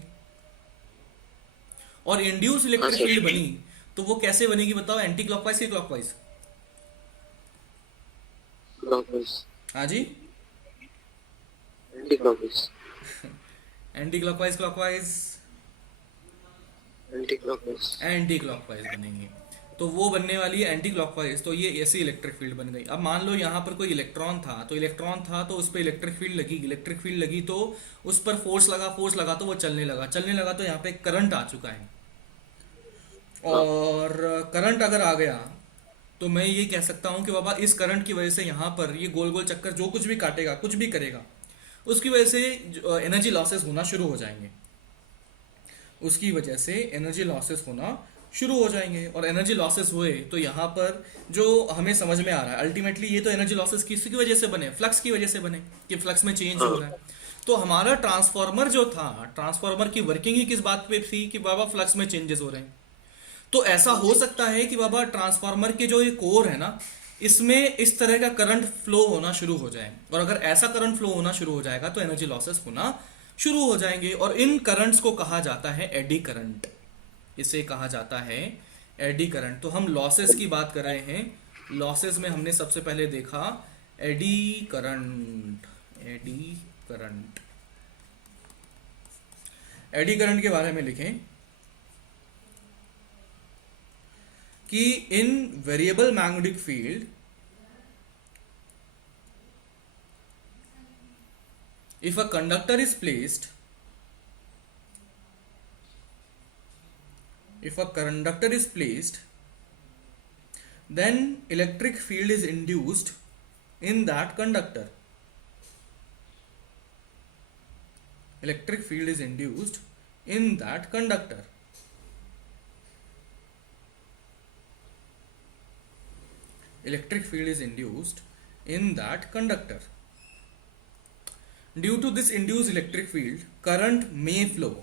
और इंड्यूस इलेक्ट्रिक फील्ड बनी तो वो कैसे बनेगी बताओ, एंटी क्लॉकवाइज या क्लॉकवाइज? क्लॉकवाइज, हाँ जी, anti clockwise, anti clockwise, clockwise, anti clockwise, anti clockwise बनेंगे। तो वो बनने वाली है एंटी क्लॉकवाइज। तो ये ऐसी इलेक्ट्रिक फील्ड बन गई। अब मान लो यहाँ पर कोई इलेक्ट्रॉन था, तो उस पर इलेक्ट्रिक फील्ड लगी तो उस पर फोर्स लगा तो वो चलने लगा तो यहाँ पे करंट आ चुका है। और करंट अगर आ गया तो मैं ये कह सकता हूँ कि बाबा इस करंट की वजह से यहाँ पर ये गोल गोल चक्कर जो कुछ भी काटेगा, कुछ भी करेगा, उसकी वजह से एनर्जी लॉसेस होना शुरू हो जाएंगे। उसकी वजह से एनर्जी लॉसेस होना शुरू हो जाएंगे। और एनर्जी लॉसेस हुए तो यहाँ पर जो हमें समझ में आ रहा है अल्टीमेटली, ये तो एनर्जी लॉसेस किसी की वजह से बने, फ्लक्स की वजह से बने, कि फ्लक्स में चेंज हो हाँ रहा है। तो हमारा ट्रांसफार्मर जो था, ट्रांसफार्मर की वर्किंग ही किस बात पे थी कि बाबा फ्लक्स में चेंजेस हो रहे हैं। तो ऐसा हो सकता है कि बाबा ट्रांसफार्मर के जो ये कोर है ना, इसमें इस तरह का करंट फ्लो होना शुरू हो जाए, और अगर ऐसा करंट फ्लो होना शुरू हो जाएगा तो एनर्जी लॉसेस होना शुरू हो जाएंगे। और इन करंट्स को कहा जाता है एडी करंट, इसे कहा जाता है एडी करंट। तो हम लॉसेस की बात कर रहे हैं। लॉसेस में हमने सबसे पहले देखा eddy current. Eddy current, eddy current के बारे में लिखें कि in variable magnetic field if a conductor is placed if a conductor is placed then electric field is induced in that conductor. Electric field is induced in that conductor. Electric field is induced in that conductor. Due to this induced electric field, current may flow.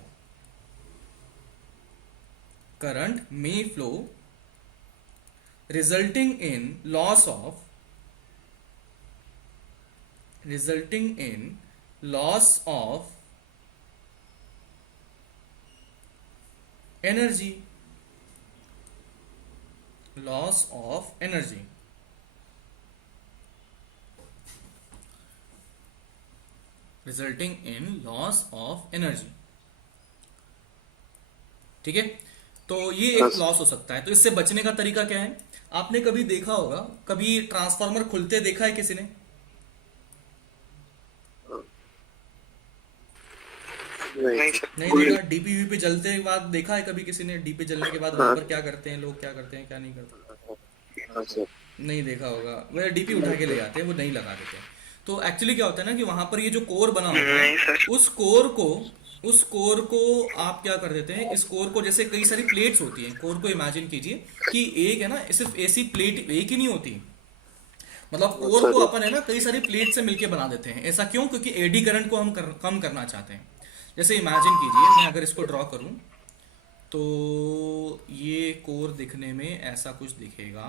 Current may flow, resulting in loss of energy. Loss of energy. Resulting in loss of energy. ठीक है, तो ये एक loss हो सकता है। तो इससे बचने का तरीका क्या है? आपने कभी देखा होगा, कभी ट्रांसफार्मर खुलते देखा है किसी ने? नहीं देखा। डीपी पे जलते के बाद देखा है कभी किसी ने? डीपी जलने के बाद वहां पर क्या करते हैं लोग, क्या करते हैं क्या नहीं करते? नहीं देखा होगा। वह डीपी उठा के ले जाते हैं, वो नहीं लगा देते हैं। तो एक्चुअली क्या होता है ना कि वहां पर ये जो कोर बना होता है, उस कोर को आप क्या कर देते हैं, इस कोर को, जैसे कई सारी प्लेट्स होती हैं, कोर को इमेजिन कीजिए कि एक है ना, सिर्फ ऐसी प्लेट एक ही नहीं होती, मतलब कोर को अपन है ना कई सारी प्लेट से मिलके बना देते हैं। ऐसा क्यों? क्योंकि एडी करंट को हम कम करना चाहते हैं। जैसे इमेजिन कीजिए, मैं अगर इसको ड्रॉ करूं तो ये कोर दिखने में ऐसा कुछ दिखेगा,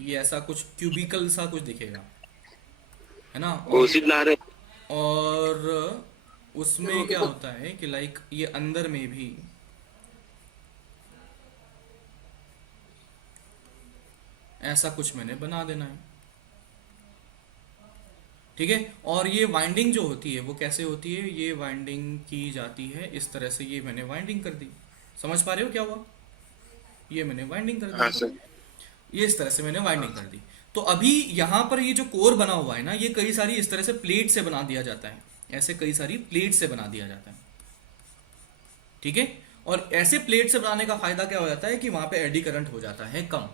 ये ऐसा कुछ क्यूबिकल सा कुछ दिखेगा, है ना। और उसमें क्या होता है कि लाइक ये अंदर में भी ऐसा कुछ मैंने बना देना है, ठीक है। और ये वाइंडिंग जो होती है वो कैसे होती है? ये वाइंडिंग की जाती है इस तरह से। ये मैंने वाइंडिंग कर दी, समझ पा रहे हो क्या हुआ? ये मैंने वाइंडिंग कर दी, ये इस तरह से मैंने वाइंडिंग कर दी। तो अभी यहाँ पर ये जो कोर बना हुआ है ना, ये कई सारी इस तरह से प्लेट से बना दिया जाता है, ऐसे कई सारी प्लेट से बना दिया जाता है, ठीक है। और ऐसे प्लेट से बनाने का फायदा क्या हो जाता है कि वहां पे एडी करंट हो जाता है कम,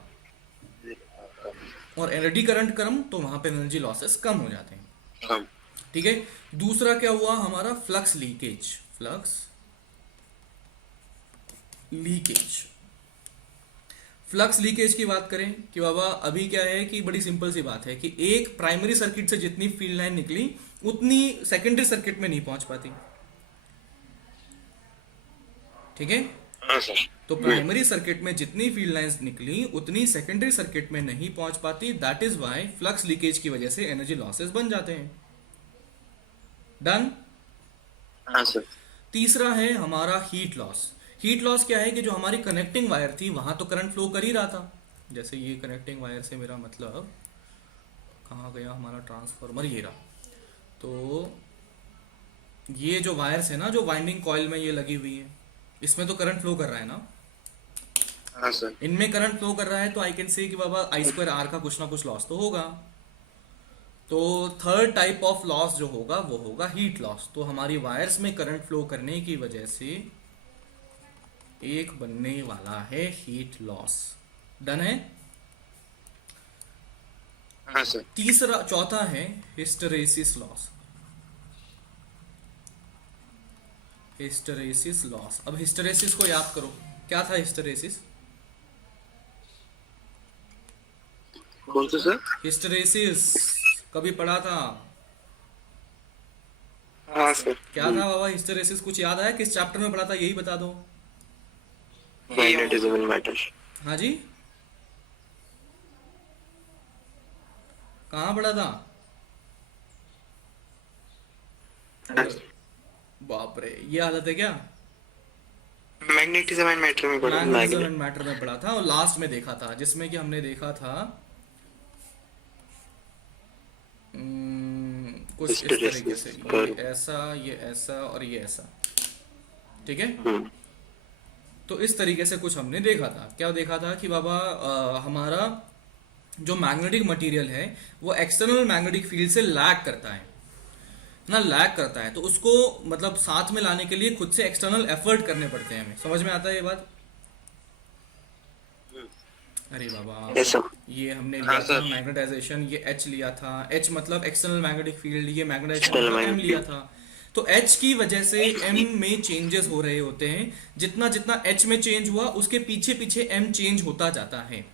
और एडी करंट कम तो वहां पे एनर्जी लॉसेस कम हो जाते हैं, ठीक है। दूसरा क्या हुआ हमारा? Flux leakage. Flux leakage, flux leakage की बात करें कि बाबा अभी क्या है कि बड़ी सिंपल सी बात है कि एक प्राइमरी सर्किट से जितनी फील्ड लाइन निकली उतनी सेकेंडरी सर्किट में नहीं पहुंच पाती, ठीक है। तो प्राइमरी सर्किट में जितनी फील्ड लाइंस निकली उतनी सेकेंडरी सर्किट में नहीं पहुंच पाती। That is why flux leakage की वजह से एनर्जी लॉसेस बन जाते हैं। डन। तीसरा है हमारा हीट लॉस। हीट लॉस क्या है कि जो हमारी कनेक्टिंग वायर थी वहां तो करंट फ्लो कर ही रहा था, जैसे ये कनेक्टिंग वायर से मेरा मतलब कहाँ गया हमारा ट्रांसफार्मर, ये रहा। तो ये जो वायर्स है ना, जो वाइंडिंग कॉइल में ये लगी हुई है, इसमें तो करंट फ्लो कर रहा है ना। हाँ सर। इनमें करंट फ्लो कर रहा है तो आई कैन से कि बाबा आई स्क्वायर आर का कुछ ना कुछ लॉस तो होगा। तो थर्ड टाइप ऑफ लॉस जो होगा वो होगा हीट लॉस। तो हमारी वायर्स में करंट फ्लो करने की वजह से एक बनने वाला है हीट लॉस। डन है। हाँ सर। तीसरा, चौथा है हिस्टेरेसिस लॉस। Hysteresis loss. अब हिस्टरेसिस को याद करो, क्या था हिस्टरेसिस? कौन सा सर? हिस्टरेसिस कभी पढ़ा था? हाँ सर। क्या था बाबा हिस्टरेसिस? कुछ याद आया? किस चैप्टर में पढ़ा था, यही बता दो। Magnetism in matter. हाँ जी, कहाँ पढ़ा था? अरे बाप रे, ये हालत है क्या? मैग्नेटिज्म एंड मैटर में पढ़ा। मैग्नेटिज्म मैग्नेट एंड मैटर में पढ़ा था, और लास्ट में देखा था, जिसमें कि हमने देखा था कुछ इस तरीके से, ये ऐसा और ये ऐसा, ठीक है। तो इस तरीके से कुछ हमने देखा था। क्या देखा था कि बाबा हमारा जो मैग्नेटिक मटेरियल है वो एक्सटर्नल मैग्नेटिक फील्ड से लैग करता है ना, लैग करता है, तो उसको मतलब साथ में लाने के लिए खुद से एक्सटर्नल एफर्ट करने पड़ते हैं हमें। समझ में आता है ये बात? अरे बाबा, ऐसा। ये हमने हाँ लिया था सर। मैग्नेटाइजेशन, ये एच लिया था, एच मतलब एक्सटर्नल मैग्नेटिक फील्ड, ये मैग्नेटाइजेशन एक्सटर्नल मतलब एम लिया मैग्नेटिक। था। तो एच की वजह से एम में चेंजेस हो रहे होते हैं, जितना जितना एच में चेंज हुआ उसके पीछे पीछे एम चेंज होता जाता है,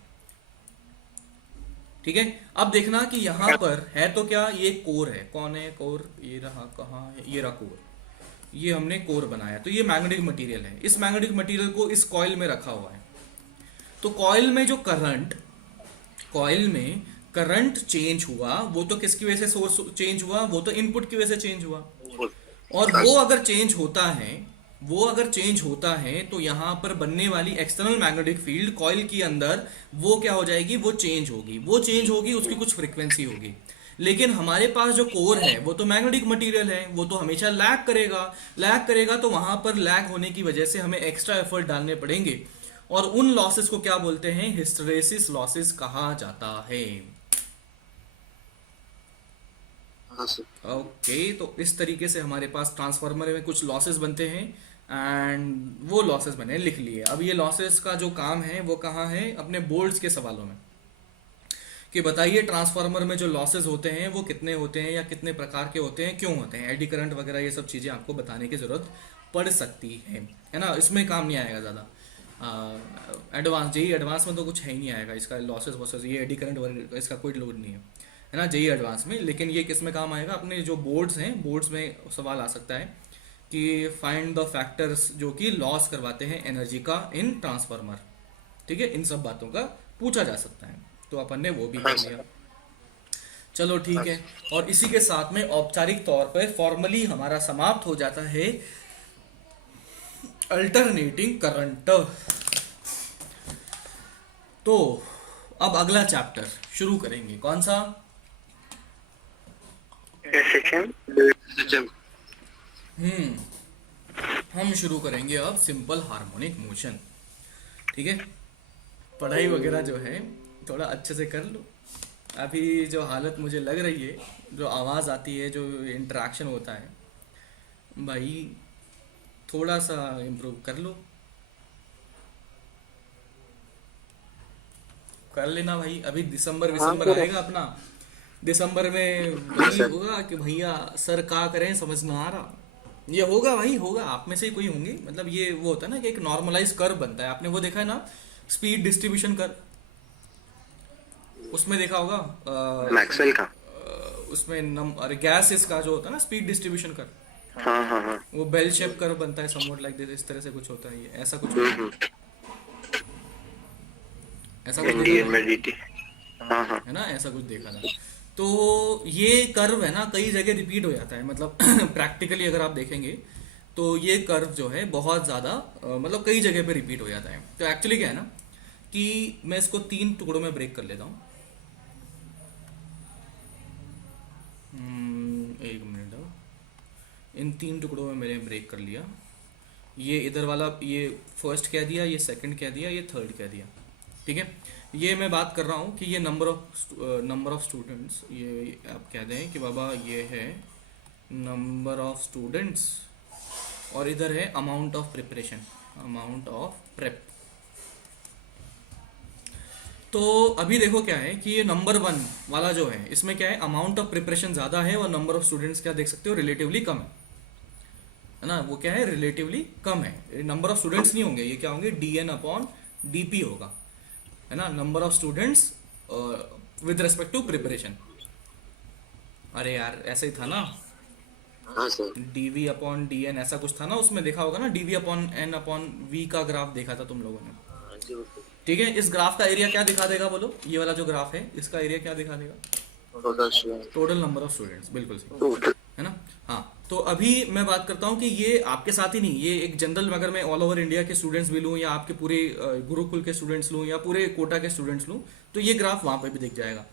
ठीक है। अब देखना कि यहाँ पर है तो क्या, ये कोर है, कौन है कोर, ये रहा, कहाँ है, ये रहा कोर, ये हमने कोर बनाया, तो ये मैग्नेटिक मटेरियल है। इस मैग्नेटिक मटेरियल को इस कॉइल में रखा हुआ है। तो कॉइल में जो करंट, कॉइल में करंट चेंज हुआ, वो तो किसकी वजह से सोर्स चेंज हुआ, वो तो इनपुट की वजह से चेंज हुआ। और वो अगर चेंज होता है, वो अगर चेंज होता है तो यहां पर बनने वाली एक्सटर्नल मैग्नेटिक फील्ड कॉइल के अंदर वो क्या हो जाएगी, वो चेंज होगी, वो चेंज होगी, उसकी कुछ फ्रीक्वेंसी होगी। लेकिन हमारे पास जो कोर है वो तो मैग्नेटिक मटेरियल है, वो तो हमेशा लैग करेगा, लैग करेगा, तो वहां पर लैग होने की वजह से हमें एक्स्ट्रा एफर्ट डालने पड़ेंगे, और उन लॉसेस को क्या बोलते हैं, हिस्टरेसिस लॉसेस कहा जाता है। हाँ सर। ओके, तो इस तरीके से हमारे पास ट्रांसफार्मर में कुछ लॉसेस बनते हैं, एंड वो लॉसेस मैंने लिख लिए। अब ये लॉसेस का जो काम है वो कहाँ है, अपने बोर्ड्स के सवालों में, कि बताइए ट्रांसफार्मर में जो लॉसेस होते हैं वो कितने होते हैं या कितने प्रकार के होते हैं, क्यों होते हैं, एडी करंट वगैरह, ये सब चीज़ें आपको बताने की ज़रूरत पड़ सकती है ना। इसमें काम नहीं आएगा ज़्यादा, एडवांस जेई एडवांस में तो कुछ है ही नहीं आएगा इसका, लॉसेस वॉसेस, ये एडी करंट वगैरह इसका कोई लोड नहीं है ना, जेई एडवांस में। लेकिन ये किस में काम आएगा, अपने जो बोर्ड्स हैं, बोर्ड्स में सवाल आ सकता है कि फाइंड द फैक्टर्स जो कि लॉस करवाते हैं एनर्जी का इन ट्रांसफार्मर, ठीक है। इन सब बातों का पूछा जा सकता है, तो अपन ने वो भी कर लिया। चलो ठीक है, और इसी के साथ में औपचारिक तौर पर फॉर्मली हमारा समाप्त हो जाता है अल्टरनेटिंग करंट। तो अब अगला चैप्टर शुरू करेंगे, कौन सा? हम शुरू करेंगे अब सिंपल हार्मोनिक मोशन, ठीक है। पढ़ाई वगैरह जो है थोड़ा अच्छे से कर लो। अभी जो हालत मुझे लग रही है, जो आवाज़ आती है, जो इंटरेक्शन होता है, भाई थोड़ा सा इम्प्रूव कर लो, कर लेना भाई। अभी दिसंबर आएगा अपना, दिसंबर में वही होगा कि भैया सर का करें, समझ ना आ रहा। ये होगा भाई, होगा, आप में से ही कोई होंगे, मतलब ये वो होता है ना कि एक नॉर्मलाइज कर्व बनता है, आपने वो देखा है ना, स्पीड डिस्ट्रीब्यूशन कर्व, उसमें देखा होगा मैक्सवेल का। उसमें अरे गैसेस का जो होता है ना स्पीड डिस्ट्रीब्यूशन कर्व, हाँ हाँ हाँ। वो बेल शेप कर्व बनता है, समवॉट लाइक दिस, इस तरह से कुछ होता है, ये ऐसा कुछ होता है, ऐसा कुछ देखा इंडियन था? में डीटी। हाँ हाँ। है ना, ऐसा कुछ देखा था। तो ये कर्व है ना कई जगह रिपीट हो जाता है, मतलब प्रैक्टिकली अगर आप देखेंगे तो ये कर्व जो है बहुत ज़्यादा मतलब कई जगह पे रिपीट हो जाता है। तो एक्चुअली क्या है ना कि मैं इसको 3 टुकड़ों में ब्रेक कर लेता हूँ। एक मिनट, इन 3 टुकड़ों में मैंने ब्रेक कर लिया। ये इधर वाला, ये फर्स्ट कह दिया, ये सेकंड कह दिया, ये थर्ड कह दिया, ठीक है। ये मैं बात कर रहा हूँ कि ये नंबर ऑफ स्टूडेंट्स, ये आप कह दें कि बाबा ये है नंबर ऑफ स्टूडेंट्स, और इधर है amount of preparation, amount of prep. तो अभी देखो क्या है कि ये नंबर 1 वाला जो है, इसमें क्या है, अमाउंट ऑफ प्रिपरेशन ज़्यादा है और नंबर ऑफ स्टूडेंट्स क्या देख सकते हो, रिलेटिवली कम है। है ना, वो क्या है, रिलेटिवली कम है। नंबर ऑफ स्टूडेंट्स नहीं होंगे, ये क्या होंगे, DN अपॉन DP होगा, है ना, number of students with respect to preparation. अरे यार ऐसा ही था ना, हाँ सर। DV अपॉन DN ऐसा कुछ था ना, उसमें देखा होगा ना, DV upon N upon V का ग्राफ देखा था तुम लोगों ने। हाँ जी बिल्कुल। ठीक है, इस ग्राफ का एरिया क्या दिखा देगा बोलो, ये वाला जो ग्राफ है इसका एरिया क्या दिखा देगा, total student. Total number of students, बिल्कुल सही, टोटल। है ना। हाँ, तो अभी मैं बात करता हूँ कि ये आपके साथ ही नहीं, ये एक जनरल, अगर मैं ऑल ओवर इंडिया के स्टूडेंट्स भी लूँ या आपके पूरे गुरुकुल के स्टूडेंट्स लूँ या पूरे कोटा के स्टूडेंट्स लूँ, तो ये ग्राफ वहाँ पे भी दिख जाएगा।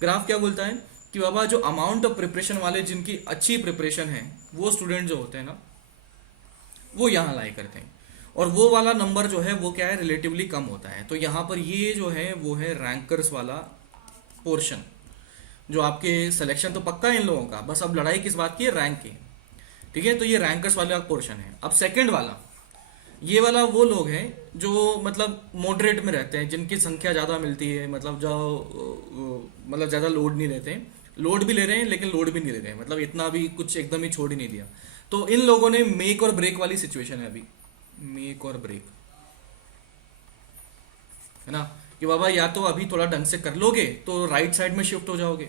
ग्राफ क्या बोलता है कि बाबा जो अमाउंट ऑफ प्रिपरेशन वाले, जिनकी अच्छी प्रिपरेशन है, वो स्टूडेंट जो होते हैं ना, वो यहाँ लाई करते हैं, और वो वाला नंबर जो है वो क्या है, रिलेटिवली कम होता है। तो यहाँ पर ये जो है वो है रैंकर्स वाला पोर्शन, जो आपके सिलेक्शन तो पक्का है इन लोगों का, बस अब लड़ाई किस बात की है, रैंक की। ठीक है, तो ये रैंकर्स वाला पोर्शन है। अब सेकंड वाला, ये वाला वो लोग हैं जो मतलब मॉडरेट में रहते हैं, जिनकी संख्या ज़्यादा मिलती है, मतलब जो मतलब ज़्यादा लोड नहीं लेते हैं, लोड भी ले रहे हैं लेकिन लोड भी नहीं ले रहे हैं, मतलब इतना भी कुछ एकदम ही छोड़ ही नहीं दिया। तो इन लोगों ने मेक और ब्रेक वाली सिचुएशन है अभी, मेक और ब्रेक, है ना, कि बाबा या तो अभी थोड़ा ढंग से कर लोगे तो राइट साइड में शिफ्ट हो जाओगे,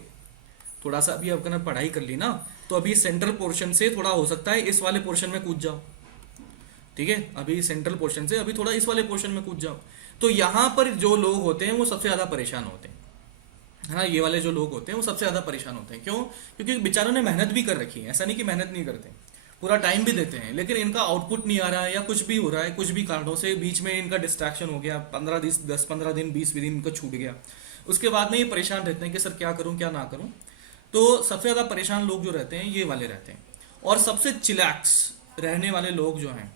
थोड़ा सा अभी अगर पढ़ाई कर ली ना, तो अभी सेंट्रल पोर्शन से थोड़ा हो सकता है इस वाले पोर्शन में कूद जाओ। ठीक है, अभी सेंट्रल पोर्शन से अभी थोड़ा इस वाले पोर्शन में कूद जाओ। तो यहाँ पर जो लोग होते हैं वो सबसे ज़्यादा परेशान होते हैं, है ना, ये वाले जो लोग होते हैं वो सबसे ज़्यादा परेशान होते हैं। क्यों? क्योंकि बेचारों ने मेहनत भी कर रखी है, ऐसा नहीं कि मेहनत नहीं करते, पूरा टाइम भी देते हैं, लेकिन इनका आउटपुट नहीं आ रहा है या कुछ भी हो रहा है, कुछ भी कारणों से बीच में इनका डिस्ट्रैक्शन हो गया, 10-15 दिन 20 दिन इनका छूट गया, उसके बाद में ये परेशान रहते हैं कि सर क्या करूं क्या ना करूं। तो सबसे ज़्यादा परेशान लोग जो रहते हैं ये वाले रहते हैं, और सबसे चिलैक्स रहने वाले लोग जो हैं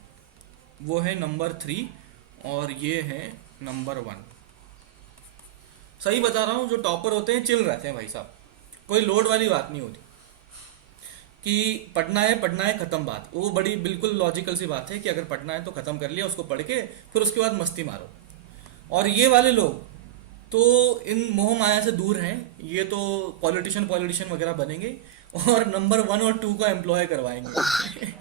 वो है नंबर 3 और ये है नंबर 1। सही बता रहा हूँ, जो टॉपर होते हैं चिल रहते हैं भाई साहब, कोई लोड वाली बात नहीं होती कि पढ़ना है खत्म बात। वो बड़ी बिल्कुल लॉजिकल सी बात है कि अगर पढ़ना है तो खत्म कर लिया, उसको पढ़ के फिर उसके बाद मस्ती मारो। और ये वाले लोग तो इन मोह माया से दूर हैं, ये तो पॉलिटिशियन वगैरह बनेंगे और नंबर 1 और 2 का एम्प्लॉय करवाएंगे।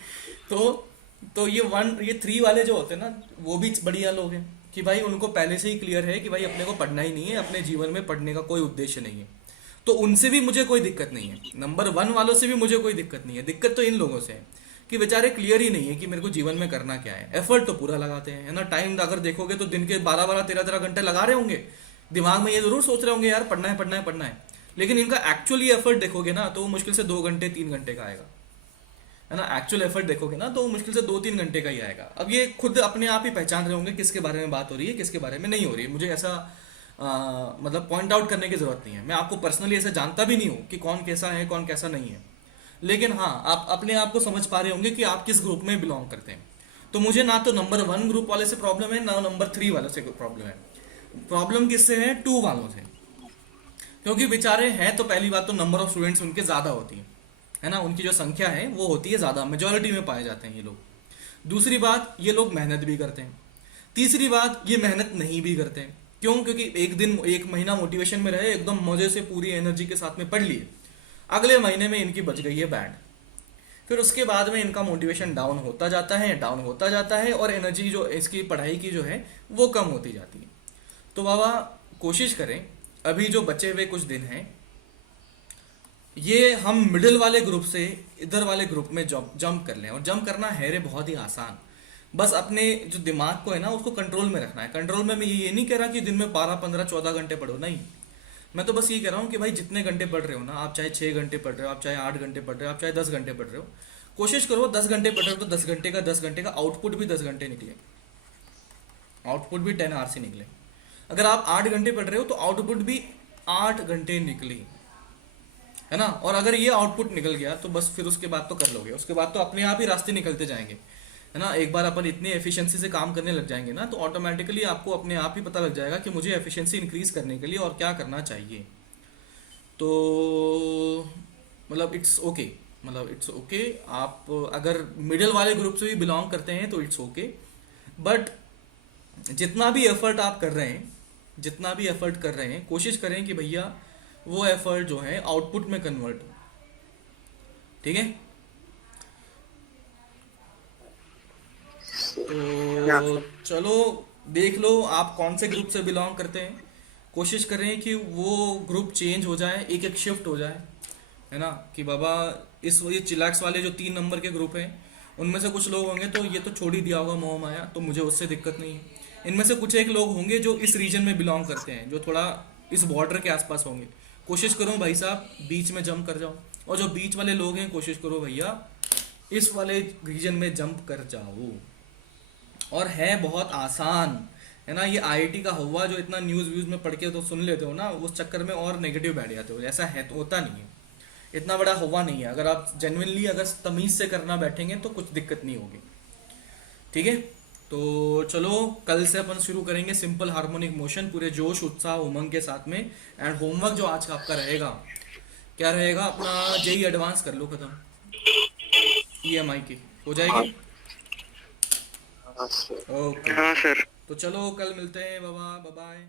तो ये 3 वाले जो होते हैं ना, वो भी बढ़िया लोग हैं कि भाई उनको पहले से ही क्लियर है कि भाई अपने को पढ़ना ही नहीं है, अपने जीवन में पढ़ने का कोई उद्देश्य नहीं है, तो उनसे भी मुझे कोई दिक्कत नहीं है। नंबर 1 वालों से भी मुझे कोई दिक्कत नहीं है, दिक्कत तो इन लोगों से है कि बेचारे क्लियर ही नहीं है कि मेरे को जीवन में करना क्या है। एफर्ट तो पूरा लगाते हैं, है ना, टाइम अगर देखोगे तो दिन के 12-13 घंटे लगा रहे होंगे, दिमाग में ये जरूर सोच रहे होंगे यार पढ़ना है, लेकिन इनका एक्चुअली एफर्ट देखोगे ना तो वो मुश्किल से 2 घंटे 3 घंटे का आएगा, है ना। एक्चुअल एफर्ट देखोगे ना तो वो मुश्किल से 2-3 घंटे का ही आएगा। अब ये खुद अपने आप ही पहचान रहे होंगे किसके बारे में बात हो रही है, किसके बारे में नहीं हो रही है। मुझे ऐसा मतलब पॉइंट आउट करने की जरूरत नहीं है, मैं आपको पर्सनली ऐसे जानता भी नहीं हूँ कि कौन कैसा है कौन कैसा नहीं है, लेकिन हाँ आप अपने आप को समझ पा रहे होंगे कि आप किस ग्रुप में बिलोंग करते हैं। तो मुझे ना तो नंबर 1 ग्रुप वाले से प्रॉब्लम है, ना नंबर 3 वाले से प्रॉब्लम है। प्रॉब्लम किससे है? 2 वालों से, क्योंकि बेचारे हैं तो पहली बात तो नंबर ऑफ स्टूडेंट्स उनके ज़्यादा होती है ना, उनकी जो संख्या है वो होती है ज़्यादा, मेजोरिटी में पाए जाते हैं ये लोग। दूसरी बात, ये लोग मेहनत भी करते हैं। तीसरी बात, ये मेहनत नहीं भी करते हैं। क्यों? क्योंकि एक महीना मोटिवेशन में रहे, एकदम मजे से पूरी एनर्जी के साथ में पढ़ लिए, अगले महीने में इनकी बच गई है बैंड, फिर उसके बाद में इनका मोटिवेशन डाउन होता जाता है और एनर्जी जो इसकी पढ़ाई की जो है वो कम होती जाती है। तो बाबा कोशिश करें अभी जो बचे हुए कुछ दिन हैं, ये हम मिडिल वाले ग्रुप से इधर वाले ग्रुप में जंप कर लें। और जंप करना है रे बहुत ही आसान, बस अपने जो दिमाग को है ना उसको कंट्रोल में रखना है। कंट्रोल में मैं ये नहीं कह रहा कि दिन में 12-15-14 घंटे पढ़ो, नहीं, मैं तो बस ये कह रहा हूँ कि भाई जितने घंटे पढ़ रहे हो ना, आप चाहे 6 घंटे पढ़ रहे हो, आप चाहे 8 घंटे पढ़ रहे हो, आप चाहे 10 घंटे पढ़ रहे हो, कोशिश करो 10 घंटे पढ़ रहे हो तो 10 घंटे का आउटपुट भी 10 घंटे निकले, आउटपुट भी 10 आवर से निकले। अगर आप 8 घंटे पढ़ रहे हो तो आउटपुट भी 8 घंटे निकली, है ना। और अगर ये आउटपुट निकल गया तो बस फिर उसके बाद तो कर लोगे, उसके बाद तो अपने आप ही रास्ते निकलते जाएंगे, है ना। एक बार अपन इतनी एफिशिएंसी से काम करने लग जाएंगे ना तो ऑटोमेटिकली आपको अपने आप ही पता लग जाएगा कि मुझे एफिशिएंसी इंक्रीज करने के लिए और क्या करना चाहिए। तो मतलब इट्स ओके, आप अगर मिडिल वाले ग्रुप से भी बिलोंग करते हैं तो इट्स ओके, बट जितना भी एफर्ट आप कर रहे हैं, कोशिश करें कि भैया वो एफर्ट जो है आउटपुट में कन्वर्ट हो, ठीक है। हाँ तो सर। चलो देख लो आप कौन से ग्रुप से बिलोंग करते हैं। कोशिश करें कि वो ग्रुप चेंज हो जाए, एक एक शिफ्ट हो जाए, है ना। कि बाबा इस ये चिलैक्स वाले जो 3 नंबर के ग्रुप हैं उनमें से कुछ लोग होंगे तो ये तो छोड़ ही दिया होगा मोह माया, तो मुझे उससे दिक्कत नहीं है। इनमें से कुछ एक लोग होंगे जो इस रीजन में बिलोंग करते हैं, जो थोड़ा इस बॉर्डर के आसपास होंगे। कोशिश करो भाई साहब बीच में जंप कर जाओ, और जो बीच वाले लोग हैं कोशिश करो भैया इस वाले रीजन में जंप कर जाओ। और है बहुत आसान, है ना। ये आईआईटी का हुआ जो इतना न्यूज़ व्यूज़ में पढ़ के तो सुन लेते हो ना, उस चक्कर में और नेगेटिव बैठ जाते हो। ऐसा है तो होता नहीं है, इतना बड़ा हुआ नहीं है। अगर आप जेन्युइनली अगर तमीज से करना बैठेंगे तो कुछ दिक्कत नहीं होगी, ठीक है। तो चलो कल से अपन शुरू करेंगे सिंपल हार्मोनिक मोशन पूरे जोश उत्साह उमंग के साथ में। एंड होमवर्क जो आज का आपका रहेगा क्या रहेगा, अपना जेई एडवांस कर लो खत्म, ईएमआई की हो हाँ। जाएगी। हाँ सर। ओके, हाँ सर। तो चलो कल मिलते हैं, बाबा बाय बाय।